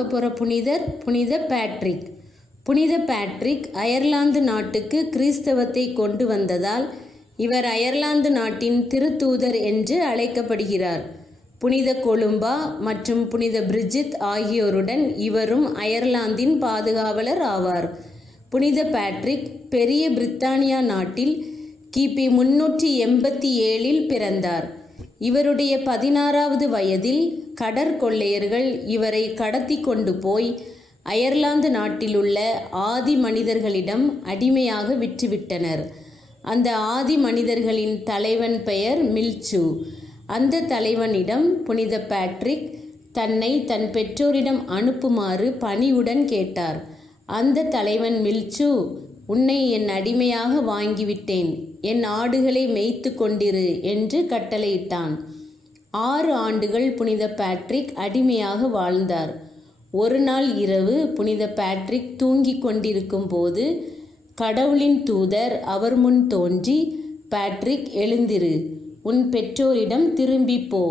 பார்க்க போகிற புனிதர் புனித பேட்ரிக். புனித பேட்ரிக் அயர்லாந்து நாட்டுக்கு கிறிஸ்தவத்தை கொண்டு வந்ததால் இவர் அயர்லாந்து நாட்டின் திருத்தூதர் என்று அழைக்கப்படுகிறார். புனித கொலும்பா மற்றும் புனித பிரிஜித் ஆகியோருடன் இவரும் அயர்லாந்தின் பாதுகாவலர் ஆவார். புனித பேட்ரிக் பெரிய பிரித்தானியா நாட்டில் கிபி 387 பிறந்தார். இவருடைய 16வது வயதில் கடற்கொள்ளையர்கள் இவரை கடத்தி கொண்டு போய் அயர்லாந்து நாட்டிலுள்ள ஆதி மனிதர்களிடம் அடிமையாக விற்றுவிட்டனர். அந்த ஆதி மனிதர்களின் தலைவன் பெயர் மில்ச்சு. அந்த தலைவனிடம் புனித பேட்ரிக் தன்னை தன் பெற்றோரிடம் அனுப்புமாறு பணிவுடன் கேட்டார். அந்த தலைவன் மில்ச்சு, உன்னை என் அடிமையாக வாங்கிவிட்டேன், என் ஆடுகளை மேய்த்து கொண்டிரு என்று கட்டளையிட்டான். 6 ஆண்டுகள் புனித பேட்ரிக் அடிமையாக வாழ்ந்தார். ஒரு நாள் இரவு புனித பேட்ரிக் தூங்கிக் கொண்டிருக்கும் போது கடவுளின் தூதர் அவர் முன் தோன்றி, பேட்ரிக் எழுந்திரு, உன் பெற்றோரிடம் திரும்பி போ,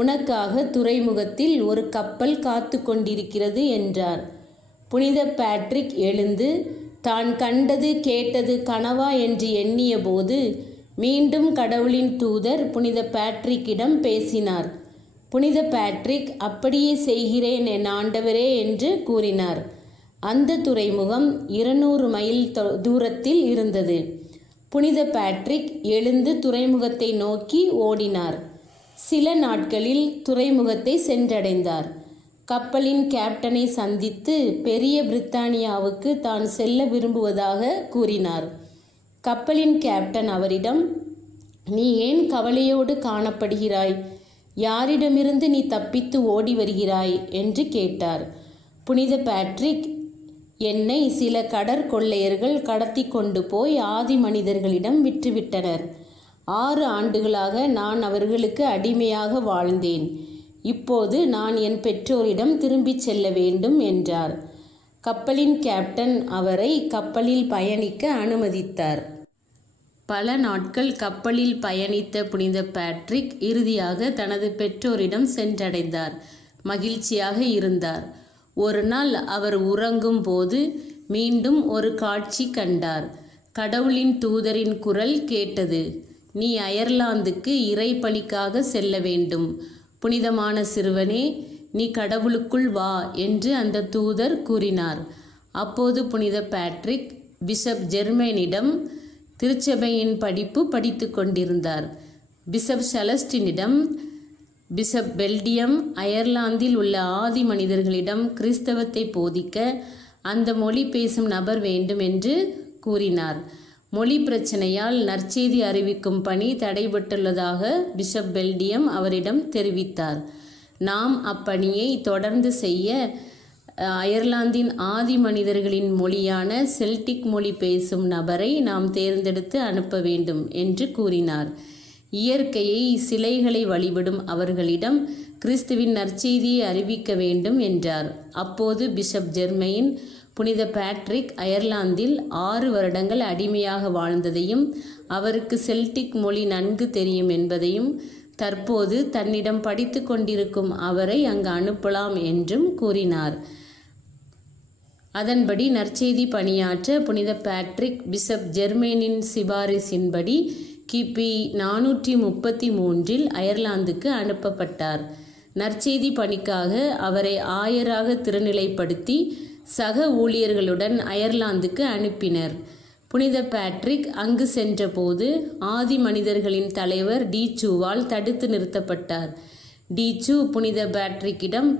உனக்காக துறைமுகத்தில் ஒரு கப்பல் காத்து கொண்டிருக்கிறது என்றார். புனித பேட்ரிக் எழுந்து தான் கண்டது கேட்டது கனவா என்று எண்ணிய போது மீண்டும் கடவுளின் தூதர் புனித பேட்ரிக்கிடம் பேசினார். புனித பேட்ரிக் அப்படியே செய்கிறேன் என் ஆண்டவரே என்று கூறினார். அந்த துறைமுகம் 200 மைல் தூரத்தில் இருந்தது. புனித பேட்ரிக் எழுந்து துறைமுகத்தை நோக்கி ஓடினார். சில நாட்களில் துறைமுகத்தை சென்றடைந்தார். கப்பலின் கேப்டனை சந்தித்து பெரிய பிரித்தானியாவுக்கு தான் செல்ல விரும்புவதாக கூறினார். கப்பலின் கேப்டன் அவரிடம், நீ ஏன் கவலையோடு காணப்படுகிறாய்? யாரிடமிருந்து நீ தப்பித்து ஓடி வருகிறாய் என்று கேட்டார். புனித பேட்ரிக், என்னை சில கடற்கொள்ளையர்கள் கடத்தி கொண்டு போய் ஆதி மனிதர்களிடம் விற்றுவிட்டனர். 6 ஆண்டுகளாக நான் அவர்களுக்கு அடிமையாக வாழ்ந்தேன். இப்போது நான் என் பெற்றோரிடம் திரும்பிச் செல்ல வேண்டும் என்றார். கப்பலின் கேப்டன் அவரை கப்பலில் பயணிக்க அனுமதித்தார். பல நாட்கள் கப்பலில் பயணித்த புனித பேட்ரிக் இறுதியாக தனது பெற்றோரிடம் சென்றடைந்தார். மகிழ்ச்சியாக இருந்தார். ஒரு நாள் அவர் உறங்கும் போது மீண்டும் ஒரு காட்சி கண்டார். கடவுளின் தூதரின் குரல் கேட்டது. நீ அயர்லாந்துக்கு இறைப்பணிக்காக செல்ல வேண்டும். புனிதமான சிறுவனே, நீ கடவுளுக்குள் வா என்று அந்த தூதர் கூறினார். அப்போது புனித பேட்ரிக் பிஷப் ஜெர்மேனிடம் திருச்சபையின் படிப்பு படித்து கொண்டிருந்தார். பிஷப் செலஸ்டினிடம் பிஷப் பெல்டியம் அயர்லாந்தில் உள்ள ஆதி மனிதர்களிடம் கிறிஸ்தவத்தை போதிக்க அந்த மொழி பேசும் நபர் வேண்டும் என்று கூறினார். மொழி பிரச்சனையால் நற்செய்தி அறிவிக்கும் பணி தடைபட்டுள்ளதாக பிஷப் பெல்டியம் அவரிடம் தெரிவித்தார். நாம் அப்பணியை தொடர்ந்து செய்ய அயர்லாந்தின் ஆதி மனிதர்களின் மொழியான செல்டிக் மொழி பேசும் நபரை நாம் தேர்ந்தெடுத்து அனுப்ப வேண்டும் என்று கூறினார். இயற்கையை, சிலைகளை வழிபடும் அவர்களிடம் கிறிஸ்துவின் நற்செய்தியை அறிவிக்க வேண்டும் என்றார். அப்போது பிஷப் ஜெர்மெயின் புனித பேட்ரிக் அயர்லாந்தில் 6 வருடங்கள் அடிமையாக வாழ்ந்ததையும் அவருக்கு செல்டிக் மொழி நன்கு தெரியும் என்பதையும் தற்போது தன்னிடம் படித்து கொண்டிருக்கும் அவரை அங்கு அனுப்பலாம் என்றும் கூறினார். அதன்படி நற்செய்தி பணியாற்ற புனித பேட்ரிக் பிஷப் ஜெர்மேனின் சிபாரிசின்படி கிபி 433 அயர்லாந்துக்கு அனுப்பப்பட்டார். நற்செய்தி பணிக்காக அவரை ஆயராக திருநிலைப்படுத்தி சக ஊழியர்களுடன் அயர்லாந்துக்கு அனுப்பினர். புனித பேட்ரிக் அங்கு சென்றபோது ஆதி மனிதர்களின் தலைவர் டீச்சூவால் தடுத்து நிறுத்தப்பட்டார். டீச்சு புனித பேட்ரிக்கிடம்,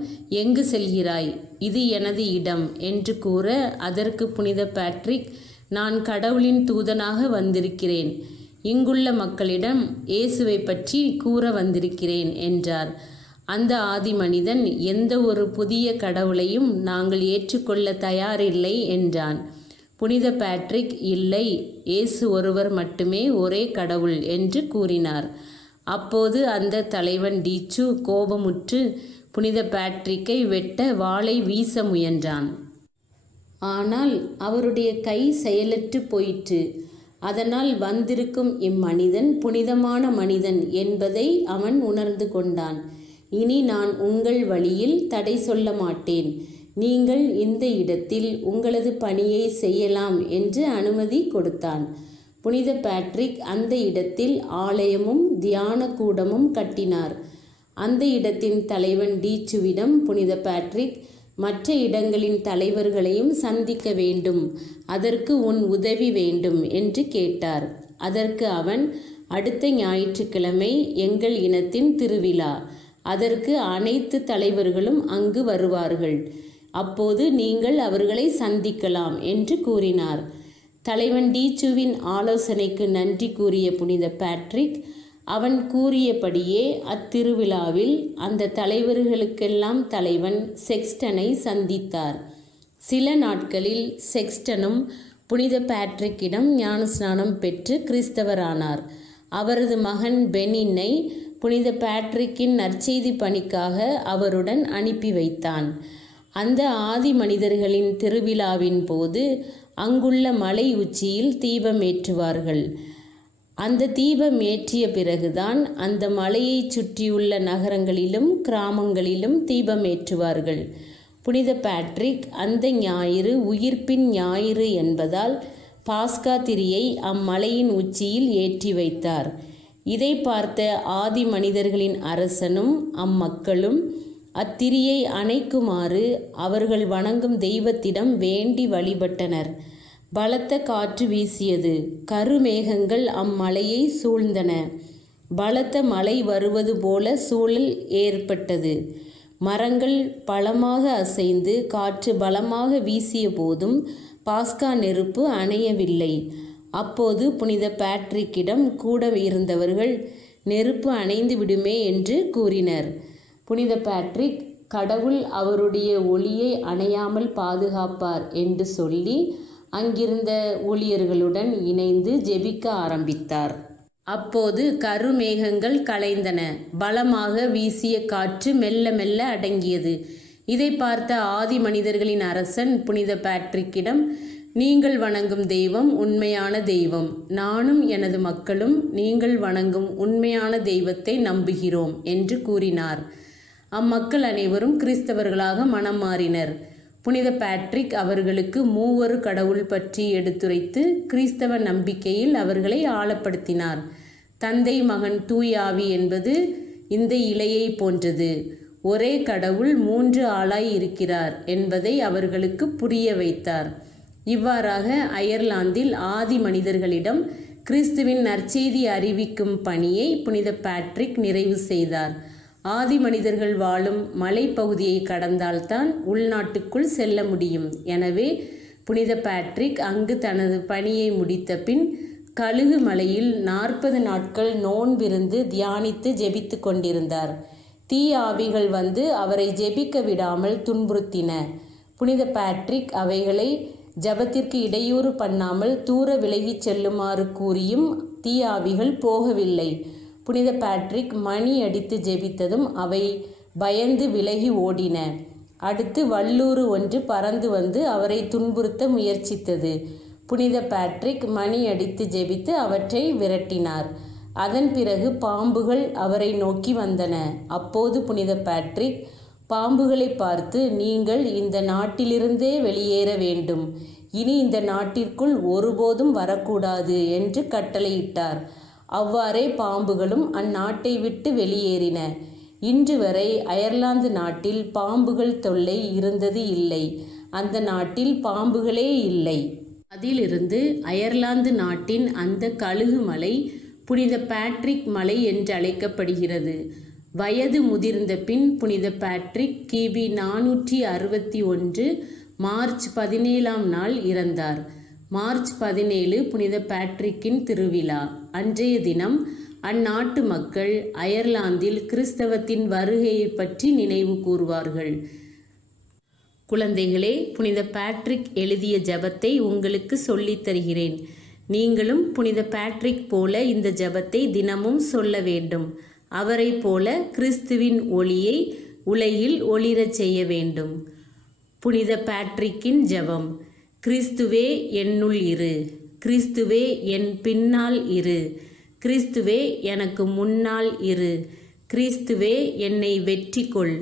எங்கு செல்கிறாய்? இது எனது இடம் என்று கூற, அதற்கு புனித பேட்ரிக், நான் கடவுளின் தூதனாக வந்திருக்கிறேன். இங்குள்ள மக்களிடம் இயேசுவை பற்றி கூற வந்திருக்கிறேன் என்றார். அந்த ஆதி மனிதன், எந்த ஒரு புதிய கடவுளையும் நாங்கள் ஏற்றுக்கொள்ள தயாரில்லை என்றான். புனித பேட்ரிக், இல்லை, இயேசு ஒருவர் மட்டுமே ஒரே கடவுள் என்று கூறினார். அப்போது அந்த தலைவன் டீச்சு கோபமுற்று புனித பேட்ரிக்கை வெட்ட வாளை வீச முயன்றான். ஆனால் அவருடைய கை செயலற்று போயிற்று. அதனால் வந்திருக்கும் இம்மனிதன் புனிதமான மனிதன் என்பதை அவன் உணர்ந்து கொண்டான். இனி நான் உங்கள் வழியில் தடை சொல்ல மாட்டேன். நீங்கள் இந்த இடத்தில் உங்களது பணியை செய்யலாம் என்று அனுமதி கொடுத்தான். புனித பேட்ரிக் அந்த இடத்தில் ஆலயமும் தியான கூடமும் கட்டினார். அந்த இடத்தின் தலைவன் டீச்சுவிடம் புனித பேட்ரிக் மற்ற இடங்களின் தலைவர்களையும் சந்திக்க வேண்டும், அதற்கு உன் உதவி வேண்டும் என்று கேட்டார். அதற்கு அவன், அடுத்த ஞாயிற்றுக்கிழமை எங்கள் இனத்தின் திருவிழா, அதற்கு அனைத்து தலைவர்களும் அங்கு வருவார்கள், அப்போது நீங்கள் அவர்களை சந்திக்கலாம் என்று கூறினார். தலைவன் டீச்சுவின் ஆலோசனைக்கு நன்றி கூறிய புனித பேட்ரிக் அவன் கூறியபடியே அத்திருவிழாவில் அந்த தலைவர்களுக்கெல்லாம் தலைவன் செக்ஸ்டனை சந்தித்தார். சில நாட்களில் செக்ஸ்டனும் புனித பேட்ரிக்கிடம் ஞானஸ்நானம் பெற்று கிறிஸ்தவரானார். அவரது மகன் பெனினை புனித பேட்ரிக்கின் நற்செய்தி பணிக்காக அவருடன் அனுப்பி வைத்தான். அந்த ஆதி மனிதர்களின் திருவிழாவின் போது அங்குள்ள மலை உச்சியில் தீபம் ஏற்றுவார்கள். அந்த தீபம் ஏற்றிய பிறகுதான் அந்த மலையை சுற்றியுள்ள நகரங்களிலும் கிராமங்களிலும் தீபம் ஏற்றுவார்கள். புனித பேட்ரிக் அந்த ஞாயிறு உயிர்ப்பின் ஞாயிறு என்பதால் பாஸ்கா திரியை அம்மலையின் உச்சியில் ஏற்றி வைத்தார். இதை பார்த்த ஆதி மனிதர்களின் அரசனும் அம்மக்களும் அத்திரியை அணைக்குமாறு அவர்கள் வணங்கும் தெய்வத்திடம் வேண்டி வழிபட்டனர். பலத்த காற்று வீசியது. கருமேகங்கள் அம்மலையை சூழ்ந்தன. பலத்த மழை வருவது போல சூழல் ஏற்பட்டது. மரங்கள் பலமாக அசைந்து காற்று பலமாக வீசிய போதும் பாஸ்கா நெருப்பு அணையவில்லை. அப்போது புனித பேட்ரிக்கிடம் கூட இருந்தவர்கள், நெருப்பு அணைந்து விடுமே என்று கூறினர். புனித பேட்ரிக், கடவுள் அவருடைய ஒளியை அணையாமல் பாதுகாப்பார் என்று சொல்லி அங்கிருந்த ஊழியர்களுடன் இணைந்து ஜெபிக்க ஆரம்பித்தார். அப்போது கருமேகங்கள் கலைந்தன. பலமாக வீசிய காற்று மெல்ல மெல்ல அடங்கியது. இதை பார்த்த ஆதி மனிதர்களின் அரசன் புனித பேட்ரிக்கிடம், நீங்கள் வணங்கும் தெய்வம் உண்மையான தெய்வம், நானும் எனது மக்களும் நீங்கள் வணங்கும் உண்மையான தெய்வத்தை நம்புகிறோம் என்று கூறினார். அம்மக்கள் அனைவரும் கிறிஸ்தவர்களாக மனம் மாறினர். புனித பேட்ரிக் அவர்களுக்கு மூவொரு கடவுள் பற்றி எடுத்துரைத்து கிறிஸ்தவ நம்பிக்கையில் அவர்களை ஆழப்படுத்தினார். தந்தை, மகன், தூய் ஆவி என்பது இந்த இலையை போன்றது. ஒரே கடவுள் 3 ஆளாய் இருக்கிறார் என்பதை அவர்களுக்கு புரிய வைத்தார். இவ்வாறாக அயர்லாந்தில் ஆதி மனிதர்களிடம் கிறிஸ்துவின் நற்செய்தி அறிவிக்கும் பணியை புனித பேட்ரிக் நிறைவு செய்தார். ஆதி மனிதர்கள் வாழும் மலைப்பகுதியை கடந்தால்தான் உள்நாட்டுக்குள் செல்ல முடியும். எனவே புனித பேட்ரிக் அங்கு தனது பணியை முடித்த பின் கழுகு மலையில் 40 நாட்கள் நோன்பிருந்து தியானித்து ஜெபித்து கொண்டிருந்தார். தீ ஆவிகள் வந்து அவரை ஜெபிக்க விடாமல் துன்புறுத்தின. புனித பேட்ரிக் அவைகளை ஜபத்திற்கு இடையூறு பண்ணாமல் தூர விலகிச் செல்லுமாறு கூறியும் தீ ஆவிகள் போகவில்லை. புனித பேட்ரிக் மணி அடித்து ஜெபித்ததும் அவை பயந்து விலகி ஓடின. அடுத்து வல்லூறு ஒன்று பறந்து வந்து அவரை துன்புறுத்த முயற்சித்தது. புனித பேட்ரிக் மணி அடித்து ஜெபித்து அவற்றை விரட்டினார். அதன் பிறகு பாம்புகள் அவரை நோக்கி வந்தன. அப்போது புனித பேட்ரிக் பாம்புகளை பார்த்து, நீங்கள் இந்த நாட்டிலிருந்தே வெளியேற வேண்டும், இனி இந்த நாட்டிற்குள் ஒருபோதும் வரக்கூடாது என்று கட்டளையிட்டார். அவ்வாறே பாம்புகளும் அந்நாட்டை விட்டு வெளியேறின. இன்று வரை அயர்லாந்து நாட்டில் பாம்புகள் தொல்லை இருந்தது இல்லை. அந்த நாட்டில் பாம்புகளே இல்லை. அதிலிருந்து அயர்லாந்து நாட்டின் அந்த கழுகு மலை புனித பேட்ரிக் மலை என்று அழைக்கப்படுகிறது. வயது முதிர்ந்த பின் புனித பேட்ரிக் கிபி 461 மார்ச் 17ஆம் நாள் இறந்தார். மார்ச் 17 புனித பேட்ரிக்கின் திருவிழா. அன்றைய தினம் அந்நாட்டு மக்கள் அயர்லாந்தில் கிறிஸ்தவத்தின் வருகையை பற்றி நினைவு கூறுவார்கள். குழந்தைகளே, புனித பேட்ரிக் எழுதிய ஜபத்தை உங்களுக்கு சொல்லித் தருகிறேன். நீங்களும் புனித பேட்ரிக் போல இந்த ஜபத்தை தினமும் சொல்ல வேண்டும். அவரை போல கிறிஸ்துவின் ஒளியை உலகில் ஒளிரச் செய்ய வேண்டும். புனித பேட்ரிக்கின் ஜபம். கிறிஸ்துவே என்னுள் இரு, கிறிஸ்துவே என் பின்னால் இரு, கிறிஸ்துவே எனக்கு முன்னால் இரு, கிறிஸ்துவே என்னை வெற்றி கொள்,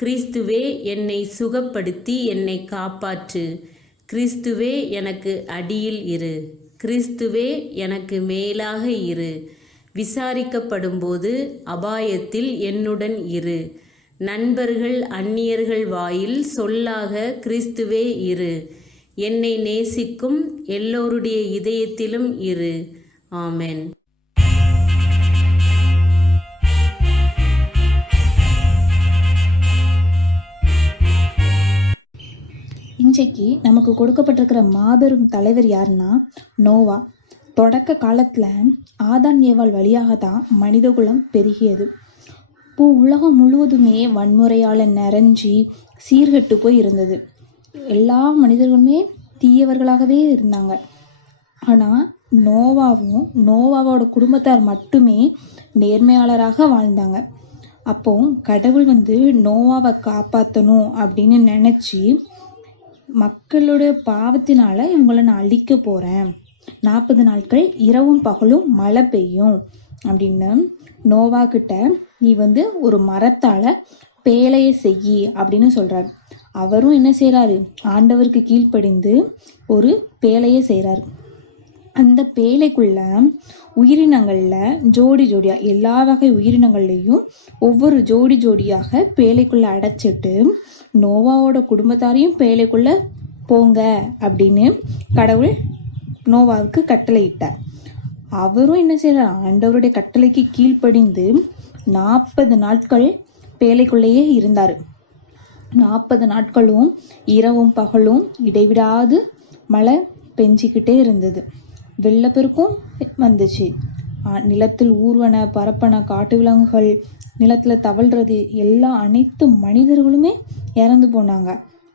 கிறிஸ்துவே என்னை சுகப்படுத்தி என்னை காப்பாற்று. கிறிஸ்துவே எனக்கு அடியில் இரு. கிறிஸ்துவே எனக்கு மேலாக இரு. விசாரிக்கப்படும்போது அபாயத்தில் என்னுடன் இரு. நண்பர்கள் அந்நியர்கள் வாயில் சொல்லாக கிறிஸ்துவே இரு. என்னை நேசிக்கும் எல்லோருடைய இதயத்திலும் இரு. ஆமென். இன்றைக்கு நமக்கு கொடுக்கப்பட்டிருக்கிற மாபெரும் தலைவர் யாருன்னா நோவா. தொடக்க காலத்துல ஆதாம் ஏவாள் வழியாக தான் மனிதகுலம் பெருகியது. இப்போ உலகம் முழுவதுமே வன்முறையால நிறைஞ்சி சீர்கெட்டு போய் இருந்தது. எல்லா மனிதர்களுமே தீயவர்களாகவே இருந்தாங்க. ஆனா நோவாவும் நோவாவோட குடும்பத்தார் மட்டுமே நேர்மையாளராக வாழ்ந்தாங்க. அப்போ கடவுள் நோவாவை காப்பாற்றணும் அப்படின்னு நினைச்சு, மக்களுடைய பாவத்தினால இவங்களை நான் அழிக்க போறேன், 40 நாட்கள் இரவும் பகலும் மழை பெய்யும் அப்படின்னு நோவா கிட்ட நீ ஒரு மரத்தால பேழையை செய்யி அப்படின்னு சொல்றாரு. அவரும் என்ன செய்யறாரு, ஆண்டவருக்கு கீழ்ப்படிந்து ஒரு பேழையை செய்யறாரு. அந்த பேழைக்குள்ள உயிரினங்கள்ல ஜோடி ஜோடியா எல்லா வகை உயிரினங்கள்லயும் ஒவ்வொரு ஜோடி ஜோடியாக பேழைக்குள்ள அடைச்சிட்டு நோவாவோட குடும்பத்தாரையும் பேழைக்குள்ள போங்க அப்படின்னு கடவுள் நோவாவுக்கு கட்டளையிட்டார். அவரும் என்ன செய்யறார், ஆண்டவருடைய கட்டளைக்கு கீழ்ப்படிந்து 40 நாட்கள் பேழைக்குள்ளேயே இருந்தாரு. 40 நாட்களும் இரவும் பகலும் இடைவிடாது மழை பெஞ்சிக்கிட்டே இருந்தது. வெள்ளப்பெருக்கும் வந்துச்சு. நிலத்தில் ஊர்வன பரப்பன காட்டு விலங்குகள், நிலத்துல தவழ்றது அனைத்து மனிதர்களுமே இறந்து போனாங்க.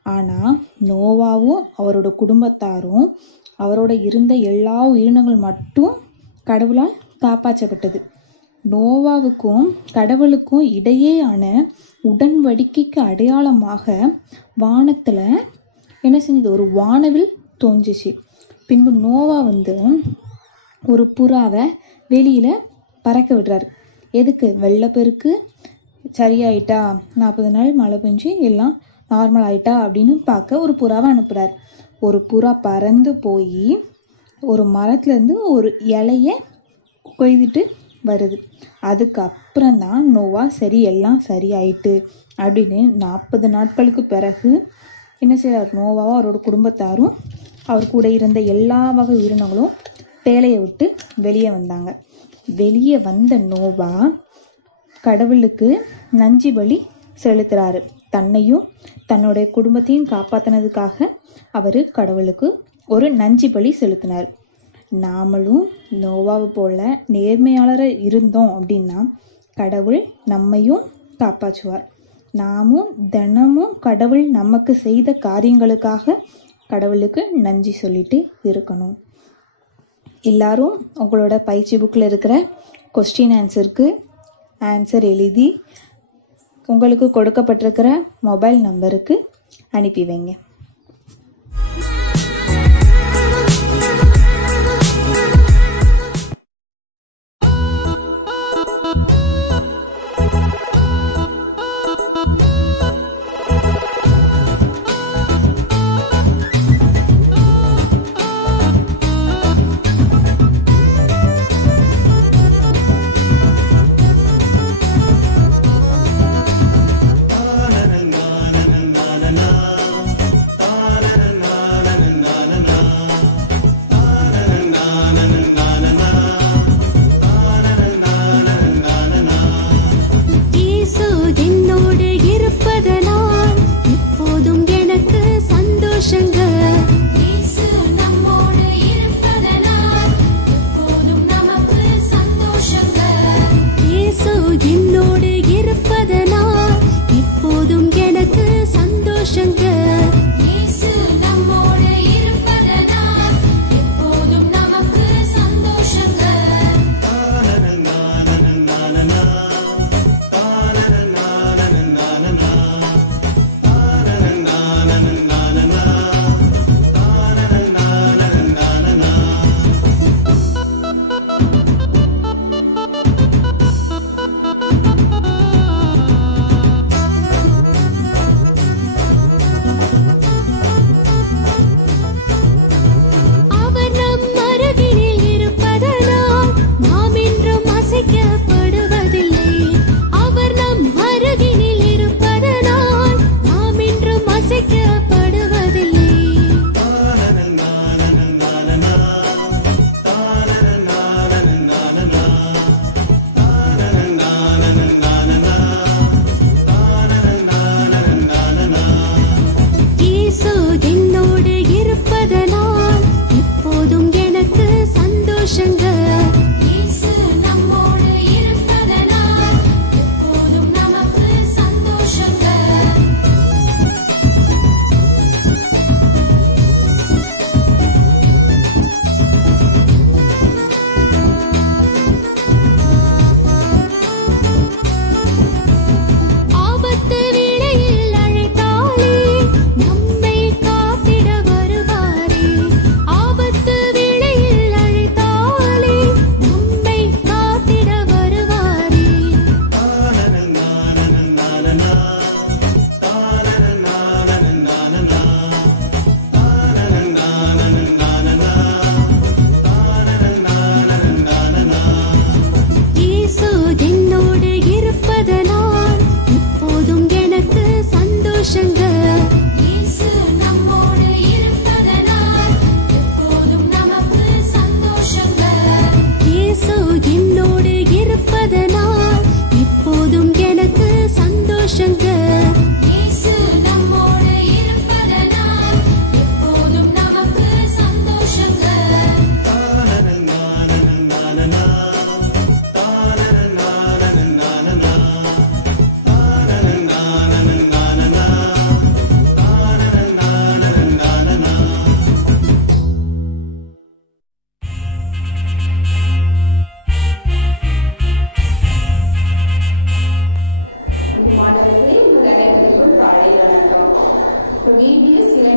ஆனா நோவாவும் அவரோட குடும்பத்தாரும் அவரோட இருந்த எல்லா உயிரினங்கள் மட்டும் கடவுளால் காப்பாற்றப்பட்டது. நோவாவுக்கும் கடவுளுக்கும் இடையேயான உடன்படிக்கைக்கு அடையாளமாக வானத்துல என்ன செஞ்சது, ஒரு வானவில் தோன்றுச்சு. பின்பு நோவா ஒரு புறாவை வெளியில பறக்க விடுறாரு. எதுக்கு, வெள்ளப்பெருக்கு சரியாயிட்டா, 40 நாள் மழை பெஞ்சு எல்லாம் நார்மல் ஆயிட்டா அப்படின்னு பார்க்க ஒரு புறாவை அனுப்புறாரு. ஒரு புறா பறந்து போய் ஒரு மரத்துல இருந்து ஒரு இலைய கொய்துட்டு வருது. அதுக்கப்புறம் தான் நோவா சரி எல்லாம் சரியாயிட்டு அப்படின்னு 40 நாட்களுக்கு பிறகு என்ன செய்யறாரு, நோவாவும் அவரோட குடும்பத்தாரும் அவர் கூட இருந்த எல்லா வகை உயிரினங்களும் பேழையை விட்டு வெளியே வந்தாங்க. வெளியே வந்த நோவா கடவுளுக்கு நன்றி பலி செலுத்துறாரு. தன்னையும் தன்னுடைய குடும்பத்தையும் காப்பாத்தினதுக்காக அவரு கடவுளுக்கு ஒரு நன்றி பலி செலுத்தினார். நாமளும் நோவாவை போல நேர்மையாளராக இருந்தோம் அப்படின்னா கடவுள் நம்மையும் காப்பாற்றுவார். நாமும் தினமும் கடவுள் நமக்கு செய்த காரியங்களுக்காக கடவுளுக்கு நன்றி சொல்லிட்டு இருக்கணும். எல்லாரும் உங்களோட பயிற்சி புக்கில் இருக்கிற கொஸ்டின் ஆன்சர் எழுதி உங்களுக்கு கொடுக்கப்பட்டிருக்கிற மொபைல் நம்பருக்கு அனுப்பி வைங்க.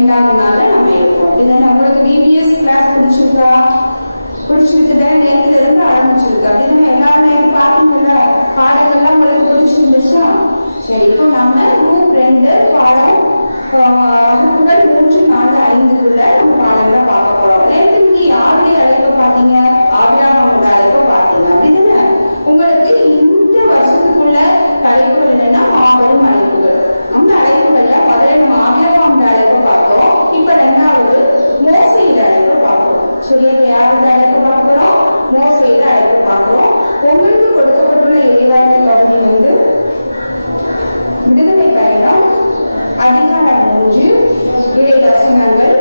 2வது நாள்ல நம்ம இருக்கோம். இதுதானே உங்களுக்கு டிபிஎஸ் கிளாஸ் பிடிச்சிருக்கா? பிடிச்சிருக்குதா? நேரத்துல இருந்து ஆரம்பிச்சிருக்கு. அப்படிதானே எல்லாரும் நேரம் பாத்தீங்களா? பாடங்கள்லாம் உங்களுக்கு பிடிச்சிருந்துச்சா? சரி, இப்போ நம்ம குரூப் 2 பாடம் வகுப்புகள் 3, 4, 5க்குள்ள நம்ம பாடங்களை பார்க்க போறோம். நேற்று நீங்க யாருடைய அழைப்பை பார்த்தீங்க? ஆபிரகாமோட அழைப்பை பார்த்தீங்க. அப்படிதானே? உங்களுக்கு இந்த வருஷத்துக்குள்ள தலைப்புகள் என்னன்னா மாபெரும் அழைப்புகள். அந்த அழைப்புகள்ல முதல்ல நம்ம ஆபிரகாமோட அழைப்பை பார்த்தோம். இப்ப 2வது மோசேயோட அழைப்பை பார்க்கிறோம். சரியா? இப்ப யாரோட அழைப்பை பார்க்க போறோம்? மோசேயோட அழைப்பை பார்க்கிறோம். உங்களுக்கு கொடுக்கப்பட்டுள்ள இறைவார்த்தை பகுதி வந்து விடுதலை பயணம் அதிகாரம் 3 இறைவசனங்கள்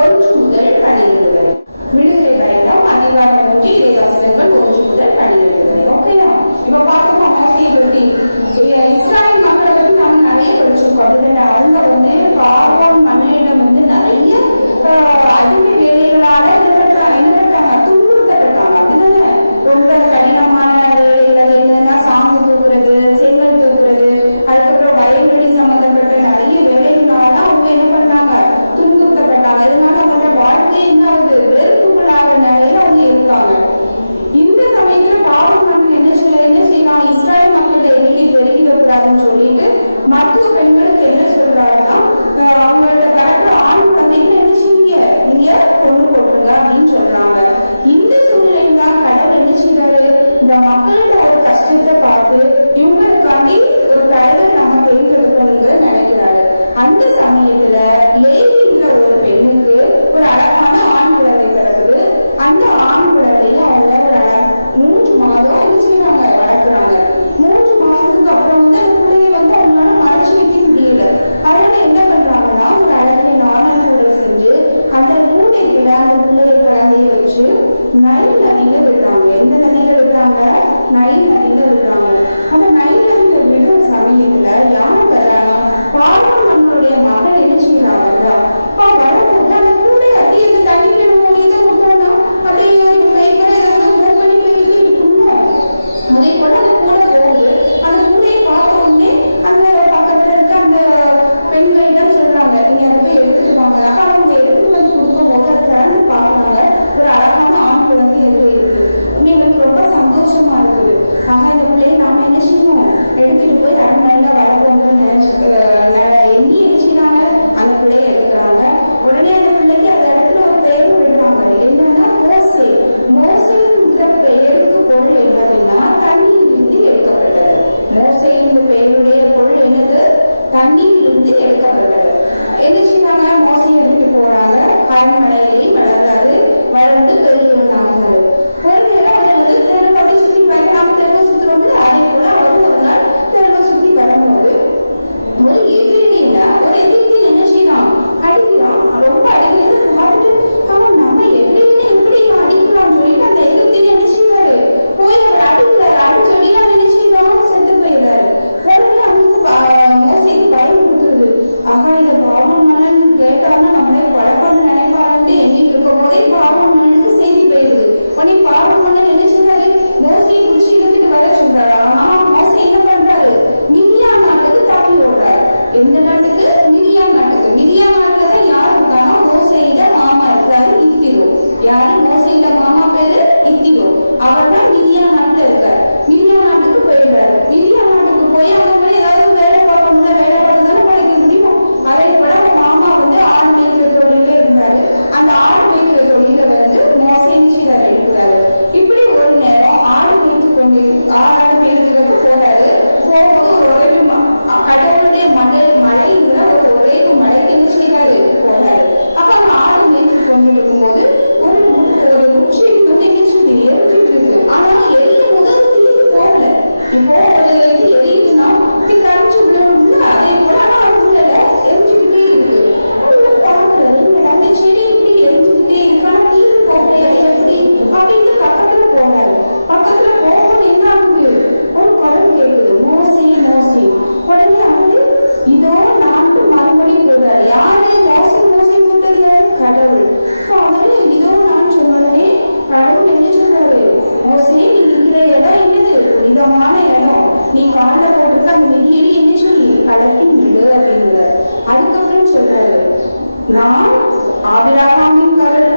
1 முதல் 12 வரை. விடுதலை பயணம் அதிகாரம் 3 இறைவசனங்கள் 1 முதல் 12 வரை. ஓகேயா? இப்ப பாத்தோம் மோசேயை பத்தி. இஸ்ராயல் மக்களை பத்தி நாம நிறைய படிச்சிருக்கோம். அப்படின்னா அவங்க வந்து பார்வோன் மன்னனிடம் வந்து நிறைய அடிமை வேலைகளால என்ன பண்றாங்க? துன்புறுத்தப்பட்டாங்க. அப்படிதானே? ரொம்ப கடினமான வேலைகள் என்னன்னா சாங்கு தூக்குறது, செங்கல் தூக்குறது, அதுக்கப்புறம் வயல்வெளி சம்பந்தப்பட்ட நிறைய வேலைகளால அவங்க என்ன பண்ணாங்க? துன்புறுத்தப்பட்டாங்க. இதனால அவங்களோட வாழ்க்கை என்ன ஆகுது? வெறுப்புக்குள்ளாக நிலையில அவங்க இருக்காங்க. இந்த சமயத்துல பார்வோன் மன்னன் என்ன செய்யலாம்? இஸ்ராயல் மக்களோட எண்ணிக்கை பெருகிடக்கூடாதுன்னு சொல்லிட்டு மருத்துவ பெண்களுக்கு என்ன சொல்றாருன்னா, அவங்களோட பிறக்கிற ஆண் குழந்தைகளை என்ன செய்யுங்க? நீங்க கொண்டு போட்டுருங்க அப்படின்னு சொல்றாங்க. இந்த சூழ்நிலையில தான் கடவுள் என்ன செய்யறாரு? இந்த மக்களோட ஒரு கஷ்டத்தை பார்த்து இவங்களுக்காண்டி ஒரு தலைவர் நம்ம தேர்ந்தெடுக்கணுங்க நினைக்கிறாரு. அந்த சமயத்துல லேவிங்கிற ஒரு பெண்ணுக்கு ஒரு அழகான ஆண் குழந்தை பிறகுது. அந்த ஆண் குழந்தைய அவங்க 3 மாதம் என்ன செய்யறாங்க? வளர்க்குறாங்க. 3 மாசத்துக்கு அப்புறம் வந்து அந்த பிள்ளைய வந்து அவங்களால மறைச்சு வைக்க முடியல. அதனால என்ன பண்றாங்கன்னா, ஒரு அழகிய நாணல் கூடை செஞ்சு அந்த கூடைக்குள்ள அந்த பிள்ளைய குழந்தைய வச்சு நைல் நதியில விடுறாங்க. எந்த நதியில விடுறாங்க? நைல் நதியில விடுறாங்க. அந்த நைல் நதியில விடுற சமயத்துல யார் வர்றாங்க? பார்வோன் மன்னனுடைய மகள் என்ன செய்யறாங்க? வரும்போது அந்த கூடை அப்படியே அந்த தண்ணியில மூலியதை விட்டோம்னா அப்படியே பேப்பரை ஏதாவது மூவ் பண்ணி போயிட்டு இருக்குங்க. அதே போல அந்த கூடை போகுது. அந்த கூடையை பார்த்த உடனே அந்த பக்கத்துல இருக்க அந்த பெண்களிடம் சொல்றாங்க, நீங்க அதை போய் எடுத்துட்டு வாங்க. அவங்க எடுத்துட்டு வந்து கொடுக்கும் போது அதை திறந்து பார்க்கறாங்க. ஒரு அழகான ஆண் குழந்தை எதிரே இருக்கு. உங்களுக்கு ரொம்ப சந்தோஷமா இருக்குது. இந்த பிள்ளையை நாம என்ன செய்யணும்? எடுத்துட்டு போய் அரண்மனையில வளர்க்கணும்னு எண்ணி என்ன செய்யறாங்க? அந்த பிள்ளையை எடுக்கிறாங்க. உடனே அந்த பிள்ளைக்கு அந்த இடத்துல ஒரு பெயர் விடுறாங்க. என்னன்னா மோசே. மோசேங்கிற பெயருக்கு பொருள் என்னதுன்னா தண்ணீரிலிருந்து எடுக்கப்பட்டது. மோசேங்கிற பெயருடைய பொருள் என்னது? தண்ணீரிலிருந்து எடுக்கப்பட்டது. என்ன செய்யறாங்க? மோசையை எடுத்துட்டு போறாங்க. அரண்மனையிலேயே வளர்றாரு. வளர்ந்து பெரியவனாகிறாரு. ஒரு நேரம் அதை வந்து தெருவை சுத்தி நாம தெருவை சுத்துறோம்ல, அதே போல அவரும் ஒரு நாள் தெருவை சுத்தி வரும்போது ஒரு எதிர்த்து என்ன செய்யறான்? அடிக்கிறான். ரொம்ப அடிக்கிறது பார்த்துட்டு அவன் நம்ம எதிரின்னு இப்படி அடிக்கிறான்னு சொல்லிட்டு அந்த எதிர்த்து என்ன செய்வாரு? போய் அவர் அடிக்கிறாரு. அடிச்சொல்லி அவன் என்ன செய்யறான்? செத்து போயிடுறாரு. உடனே அவனுக்கு மோசைக்கு பயம் கொடுத்துருது. இதை பார்வோன் மன்னன் கேட்டாலும் நம்மளே பழக்கம்னு நினைப்பாருன்னு எண்ணிட்டு இருக்கும் போதே பார்வோன் மன்னனுக்கு செய்தி போயிடுது. உடனே பார்வோன் மன்னன் என்ன செய்யறாரு? மோசையை பிடிச்சி இழுத்துட்டு வர சொல்றாரு. ஆனா மோசை என்ன பண்றாரு? மிதியான் நாட்டுக்கு தப்பி ஓடுறாரு. எந்த நாட்டுக்கு? மிதியான் நாட்டுக்கு. மிதியான் நாட்டுலதான் யாரு இருக்கானா? மோசையிட மாமா இருக்காரு, இத்திரோ. யாரு? மோசையிட மாமா பேரு இத்திரோ. அவர் தான் மிதியான் நாட்டுல இருக்காரு. மிதியான் நாட்டுக்கு போயிடுறாரு. மிதியான் நாட்டுக்கு போய் அவங்க ஏதாவது வேலை பார்க்கணும்ல, வேலை பார்த்துதானே பழைக்க முடியும். அதே போல அவங்க மாமா வந்து ஆடு மேய்க்கிற தொழில இருந்தாரு. அந்த ஆடு மேய்க்கிற தொழில வந்து மோசை நிச்சயம் எடுக்கிறாரு. இப்படி ஒரு நேரம் ஆடு மேய்த்து கொண்டு ஆடு மேய்க்கிறதுக்கு போறாரு. போகும்போது ஒரு உறவு கடவுளுடைய மழைங்கிற ஒரு உறவு மழைக்கு என்ன செய்யறாரு? போறாரு. அப்ப அந்த ஆடு மேய்த்து கொண்டு இருக்கும்போது ஒரு உச்சிக்கு வந்து என்ன செய்யுது? எரிஞ்சிட்டு இருக்கு. ஆனா எரியும் போது தீர்ந்து போகல. இப்போ ஒரு இது எரியுதுன்னா கரைச்சு உள்ளவங்கள அதே போல ஆனா உள்ள எரிஞ்சுக்கிட்டே இருக்கு. பாக்குறது அந்த செடி இப்படி எரிஞ்சுக்கிட்டே இருக்கு. ஆனா தீர்ந்து போகல. எப்படி அப்படின்னு பக்கத்துல போனாரு. பக்கத்துல போகும்போது என்ன ஆகுது? ஒரு குரல் கேட்குது, மோசே மோசே. உடனே அவரு இதோ நாட்டு மறுபடியும் போடுறாரு. யாரு? மோசை மோசை கூட்டது யாரு? கடவுள். அவரு இதோ நான் சொன்னே கடவுள் என்ன சொல்றாரு? மோசே நீ இருக்கிற இடம் என்னது? புனிதமான இடம். நீ கால போட்டுருக்க அந்த மிதியடி என்ன சொல்லி கலத்தி விடு அப்படிங்கிறார். அதுக்கப்புறம் சொல்றாரு, நான் ஆபிரகாமின்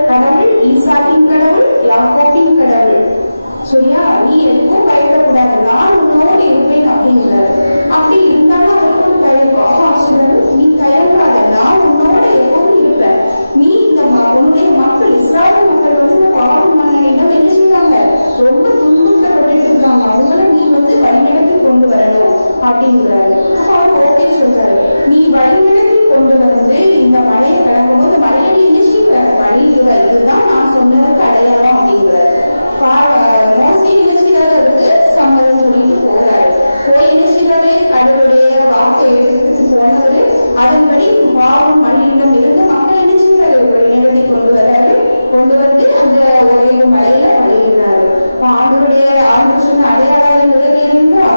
கடவுள், ஈசாக்கின் கடவுள், யாக்கோபின் கடவுள். சரியா? நீ எதுக்கும் பயப்படக்கூடாது, நான் உன்னோடு இருப்பேன் அப்படிங்கிறாரு. அப்படி இருந்தாலும் அவருக்கு ஒரு தயக்கம். சொல்றாரு, நீ தயங்காத, நான் உன்னோட எப்பவும் இருப்பேன். நீ இந்த உன்னுடைய மக்கள், இஸ்ராயல் மக்கள் வந்து இந்த பாவம் மன்னனிடம் என்ன செய்வாங்க, ரொம்ப துன்புறுத்தப்பட்டு இருக்காங்க, அவங்கள நீ வந்து வழிநடத்தி கொண்டு வரணும் அப்படிங்கிறாரு. அப்ப அவர் ஓகே சொல்றாரு, நீ வழிநடத்தி கொண்டு வந்து இந்த மலையை கடக்கும் போது மலையை நீ என்ன செய்வ, வழியிடுவ, இதுதான் நான் சொன்னதுக்கு அடையாளம் அப்படிங்கிறாரு. மோசே என்ன செய்யறாரு, அதுக்கு சம்மதம் சொல்லிட்டு போறாரு. போய் என்ன செய்யறாரு, கடவுளுடைய வாக்கை எடுத்துட்டு போனவரு அதன்படி பாவம் மழையிடம் இருந்து மக்கள் என்ன செய்யறாரு, வழிநடத்தி கொண்டு வர்றாரு. கொண்டு வந்து அந்த ஒரே மலையில வழியிடுறாரு. ஆண்டவருடைய சொன்ன அடையாளம் நிறைவேறுங்களா?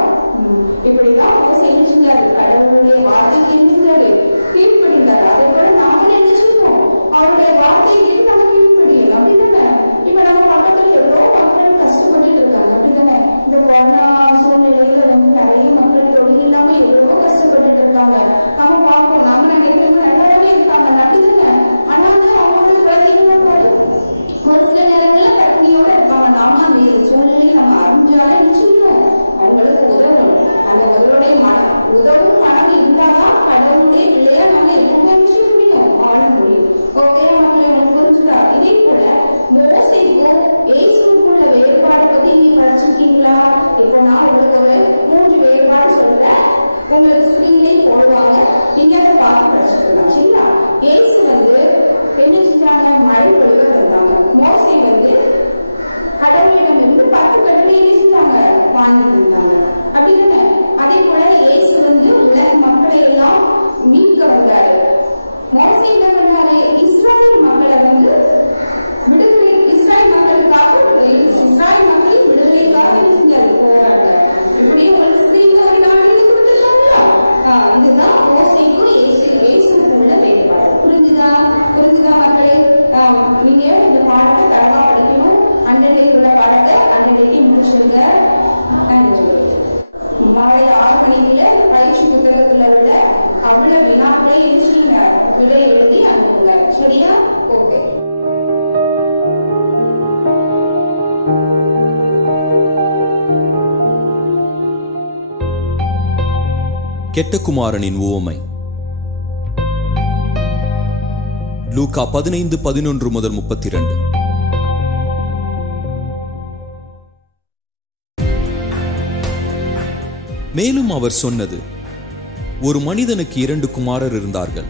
இப்படிதான் மோசே என்ன செஞ்சாரு, கடவுளுடைய வார்த்தைக்கு என்ன செஞ்சாரு, கீழ்ப்படிந்தாரு. அதே போல நாம என்ன செய்வோம், அவருடைய வார்த்தையை கேட்டு நம்ம கீழ்ப்படியலாம். அப்படிதானே? இப்ப நம்ம பக்கத்துல எவ்வளவு மக்கள் கஷ்டப்பட்டு இருக்காங்க, அப்படிதானே? இந்த கொரோனா சூழ்நிலையில வந்து நிறைய மக்கள் தொழில் இல்லாம எவ்வளவோ கஷ்டப்பட்டு இருக்காங்க. நம்ம பார்ப்போம், நம்ம நினைக்கிறவங்க நல்லாவே இருக்காங்க, அப்படிதானே? ஆனா அவங்களோட குழந்தைங்கள பாரு, ஒரு சில நேரங்கள்ல பட்னியோட இருப்பாங்க. நாம அந்த சூழ்நிலையை நம்ம அறிஞ்சாலே நிச்சயம் அவங்களுக்கு உதவணும். அந்த உதவுடைய மனம், உதவும் மனம் இருந்தாதான் கடவுளுடைய பிள்ளையா நம்ம எப்பவுமே நிச்சயம் முடியும், வாழ முடியும். ஓகே மக்களை புரிஞ்சுட்டா? இதே போல மோசேக்கும் இயேசுவுக்கும் உள்ள வேறுபாடு பத்தி நீங்க படிச்சிருக்கீங்களா? இப்போ நான் உங்களுக்கு ஒரு 3 வேறுபாடு சொல்றேன், உங்களுக்கு ஸ்கிரீன்லயும் போடுவாங்க, நீங்க அதை பார்த்து படிச்சுக்கலாம். சரிங்களா? இயேசு வந்து என்ன செஞ்சாங்க, மழை பொழிவை தந்தாங்க. மோசே வந்து கடவுளிடம் இருந்து 10 கட்டளை என்ன செஞ்சாங்க, வாங்கிட்டு இருந்தாங்க. அப்படிதானே? அதே போல இயேசு வந்து உலக மக்களை எல்லாம் மீட்க வந்தாரு. மோசே என்ன பண்ணாரு, இஸ்ராயல் மக்களை வந்து விடுதலை, இஸ்ராயல் மக்களுக்காக, இஸ்ராயல் மக்களின் விடுதலைக்காக என்ன செஞ்சாரு, போராட்டாரு. இப்படி உங்களுக்கு ஸ்கிரீன்ல ஒரு 4 இது கொடுத்துருக்காங்களா? இதுதான் மோசேக்கும் இயேசுக்கும் உள்ள வேறுபாடு. புரிஞ்சுதா? புரிஞ்சுதா மக்களே? நீங்க இந்த பாடத்தை தரவா படிக்கணும். அன்னன்னைக்கு உள்ள பாடத்தை அன்னன்னைக்கு முடிச்சிருங்க. மாலை 6 மணிக்குள்ள பயிற்சி புத்தகத்துல உள்ள அவ்வளவு வினாக்களை என்ன விடை எழுதி அனுப்புங்க. சரியா? ஓகே. கெட்ட குமாரனின் உவமை. லூக்கா 15:11 முதல் 32. மேலும் அவர் சொன்னது, ஒரு மனிதனுக்கு 2 குமாரர் இருந்தார்கள்.